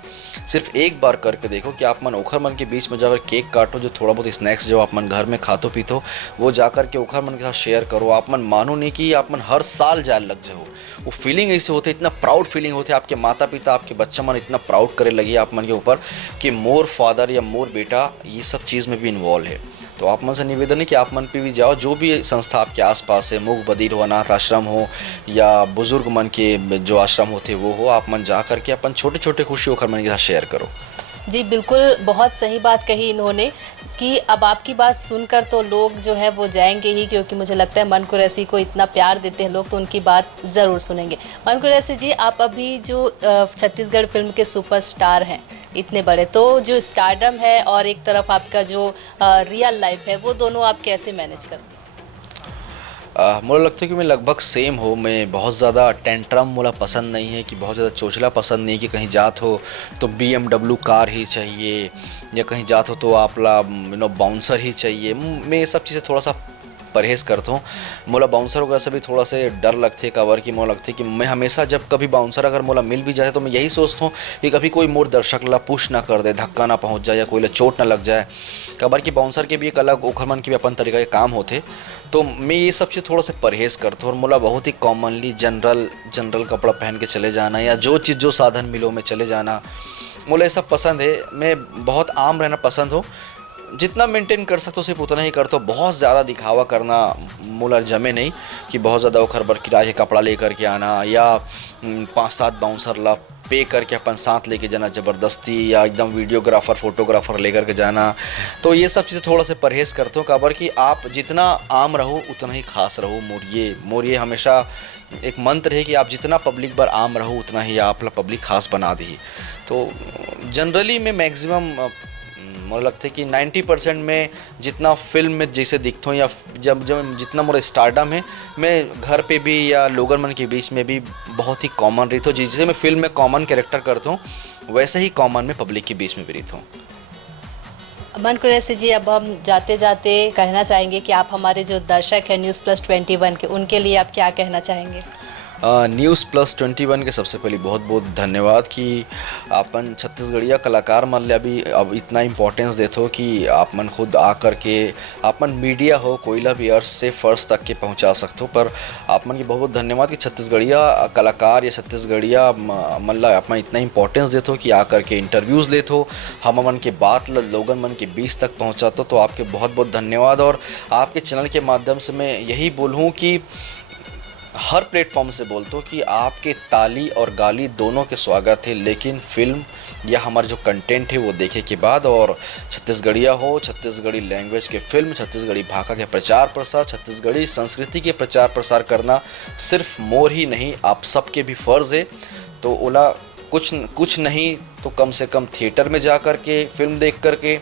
सिर्फ एक बार करके देखो कि आप मन ओखर मन के बीच में जाकर केक काटो, जो थोड़ा बहुत स्नैक्स जो आप मन घर में खातो पीतो वो जा कर के ओखर मन के साथ शेयर करो। आप मन मानो नहीं कि आप मन हर साल जाए लग जाओ, वो फीलिंग ऐसे होते, इतना प्राउड फीलिंग होते, आपके माता पिता आपके बच्चा मन इतना प्राउड करे लगी आप मन के ऊपर कि मोर फादर या मोर बेटा ये सब चीज़ में भी इन्वॉल्व है। तो आप मन से निवेदन है कि आप मन पे भी जाओ, जो भी संस्था आपके आसपास है, मूक बधिर हो, अनाथ आश्रम हो या बुजुर्ग मन के जो आश्रम होते वो हो, आप मन जा करके अपन छोटे छोटे खुशी ओखर मन के साथ शेयर करो। जी बिल्कुल, बहुत सही बात कही इन्होंने कि अब आपकी बात सुनकर तो लोग जो है वो जाएंगे ही, क्योंकि मुझे लगता है मन कुरैशी को इतना प्यार देते हैं लोग, तो उनकी बात ज़रूर सुनेंगे। मन कुरैशी जी, आप अभी जो छत्तीसगढ़ फिल्म के सुपरस्टार हैं इतने बड़े, तो जो स्टारडम है और एक तरफ आपका जो रियल लाइफ है, वो दोनों आप कैसे मैनेज करते हैं? मुझे लगता है कि मैं लगभग सेम हो। मैं बहुत ज़्यादा टेंट्रम मुझे पसंद नहीं है, कि बहुत ज़्यादा चोचला पसंद नहीं है, कि कहीं जात हो तो BMW कार ही चाहिए, या कहीं जात हो तो आपला बाउंसर ही चाहिए। मैं ये सब चीज़ें थोड़ा सा परहेज़ करता हूँ। मोला बाउंसर वगैरह से भी थोड़ा से डर लगते कवर, कि मोला लगते कि मैं हमेशा जब कभी बाउंसर अगर मोला मिल भी जाए तो मैं यही सोचता हूँ कि कभी कोई मोर दर्शक ला पुश ना कर दे, धक्का ना पहुँच जाए या कोई ला चोट ना लग जाए। कबर की बाउंसर के भी एक अलग ओखर मन के भी अपन तरीका के काम होते, तो मैं ये सब चीज़ थोड़ा सा परहेज़ करता हूँ। और मोला बहुत ही कॉमनली जनरल कपड़ा पहन के चले जाना, या जो चीज़ जो साधन मिलो में चले जाना, मोला ये सब पसंद है। मैं बहुत आम रहना पसंद हो, जितना मेंटेन कर सकते हो सिर्फ उतना ही करते हो। बहुत ज़्यादा दिखावा करना मोला जमे नहीं, कि बहुत ज़्यादा ओखर बर किराए के कपड़ा लेकर के आना, या 5-7 बाउंसर ला पे करके अपन साथ लेके जाना ज़बरदस्ती, या एकदम वीडियोग्राफर फोटोग्राफर लेकर के जाना। तो ये सब चीज़ें थोड़ा सा परहेज़ करते हो, काबर कि आप जितना आम रहो उतना ही खास रहो। मोरिए हमेशा एक मंत्र है कि आप जितना पब्लिक पर आम रहो उतना ही आप पब्लिक खास बना दी। तो जनरली मैं मैक्सिमम मुझे लगता है कि 90% में जितना फिल्म में जैसे दिखता हूँ, या जब जितना मेरा स्टारडम है, मैं घर पे भी या लोगन मन के बीच में भी बहुत ही कॉमन रहता हूँ। जैसे मैं फिल्म में कॉमन कैरेक्टर करता हूँ वैसे ही कॉमन में पब्लिक के बीच में भी रहता हूँ। मन कुरैशी जी, अब हम जाते जाते कहना चाहेंगे कि आप हमारे जो दर्शक हैं News+21 के, उनके लिए आप क्या कहना चाहेंगे? News+21 के सबसे पहले बहुत बहुत धन्यवाद कि आपन छत्तीसगढ़िया कलाकार मन ले अभी अब इतना इम्पोर्टेंस देते हो, कि आप मन खुद आ कर के आपन मीडिया हो कोईला भी अर्थ से फर्स्ट तक के पहुंचा सकते हो। पर आप मन की बहुत बहुत धन्यवाद कि छत्तीसगढ़िया कलाकार या छत्तीसगढ़िया मन ला आप मन इतना इम्पोर्टेंस देते हो, कि आ कर के इंटरव्यूज़ लेते हो, हम मन के बात लोगन मन के बीच तक पहुँचाते हो। तो आपके बहुत बहुत धन्यवाद। और आपके चैनल के माध्यम से मैं यही बोलूँ कि हर प्लेटफॉर्म से बोलता हूँ कि आपके ताली और गाली दोनों के स्वागत है, लेकिन फिल्म या हमारा जो कंटेंट है वो देखे के बाद, और छत्तीसगढ़िया हो, छत्तीसगढ़ी लैंग्वेज के फिल्म, छत्तीसगढ़ी भाषा के प्रचार प्रसार, छत्तीसगढ़ी संस्कृति के प्रचार प्रसार करना सिर्फ मोर ही नहीं, आप सबके भी फ़र्ज़ है। तो ओला कुछ नहीं तो कम से कम थिएटर में जा कर के फिल्म देख कर के,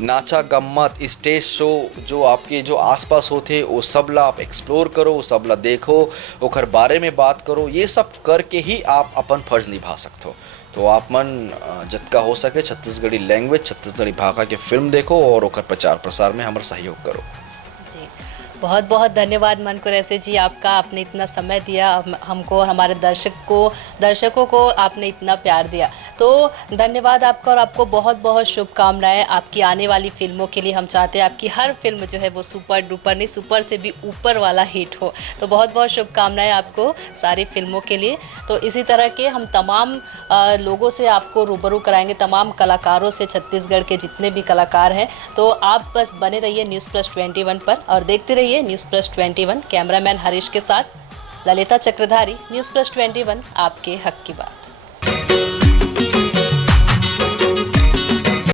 नाचा गम्मत स्टेज शो जो आपके जो आसपास होते वो सब ला आप एक्सप्लोर करो, वो सब ला देखो, ओखर बारे में बात करो। ये सब करके ही आप अपन फर्ज निभा सकते हो। तो आप मन जितना हो सके छत्तीसगढ़ी लैंग्वेज, छत्तीसगढ़ी भाषा के फिल्म देखो और ओखर प्रचार प्रसार में हमारा सहयोग करो। जी बहुत बहुत धन्यवाद मन कुरैशी जी, आपका। आपने इतना समय दिया हमको और हमारे दर्शकों को आपने इतना प्यार दिया, तो धन्यवाद आपका। और आपको बहुत बहुत शुभकामनाएं आपकी आने वाली फिल्मों के लिए। हम चाहते हैं आपकी हर फिल्म जो है वो सुपर डुपर नहीं, सुपर से भी ऊपर वाला हिट हो। तो बहुत बहुत शुभकामनाएं आपको सारी फिल्मों के लिए। तो इसी तरह के हम तमाम लोगों से आपको रूबरू कराएंगे, तमाम कलाकारों से, छत्तीसगढ़ के जितने भी कलाकार हैं। तो आप बस बने रहिए News+21 पर और देखते रहिए News+21। कैमरामैन हरीश के साथ ललिता चक्रधारी, News+21 आपके हक की बात।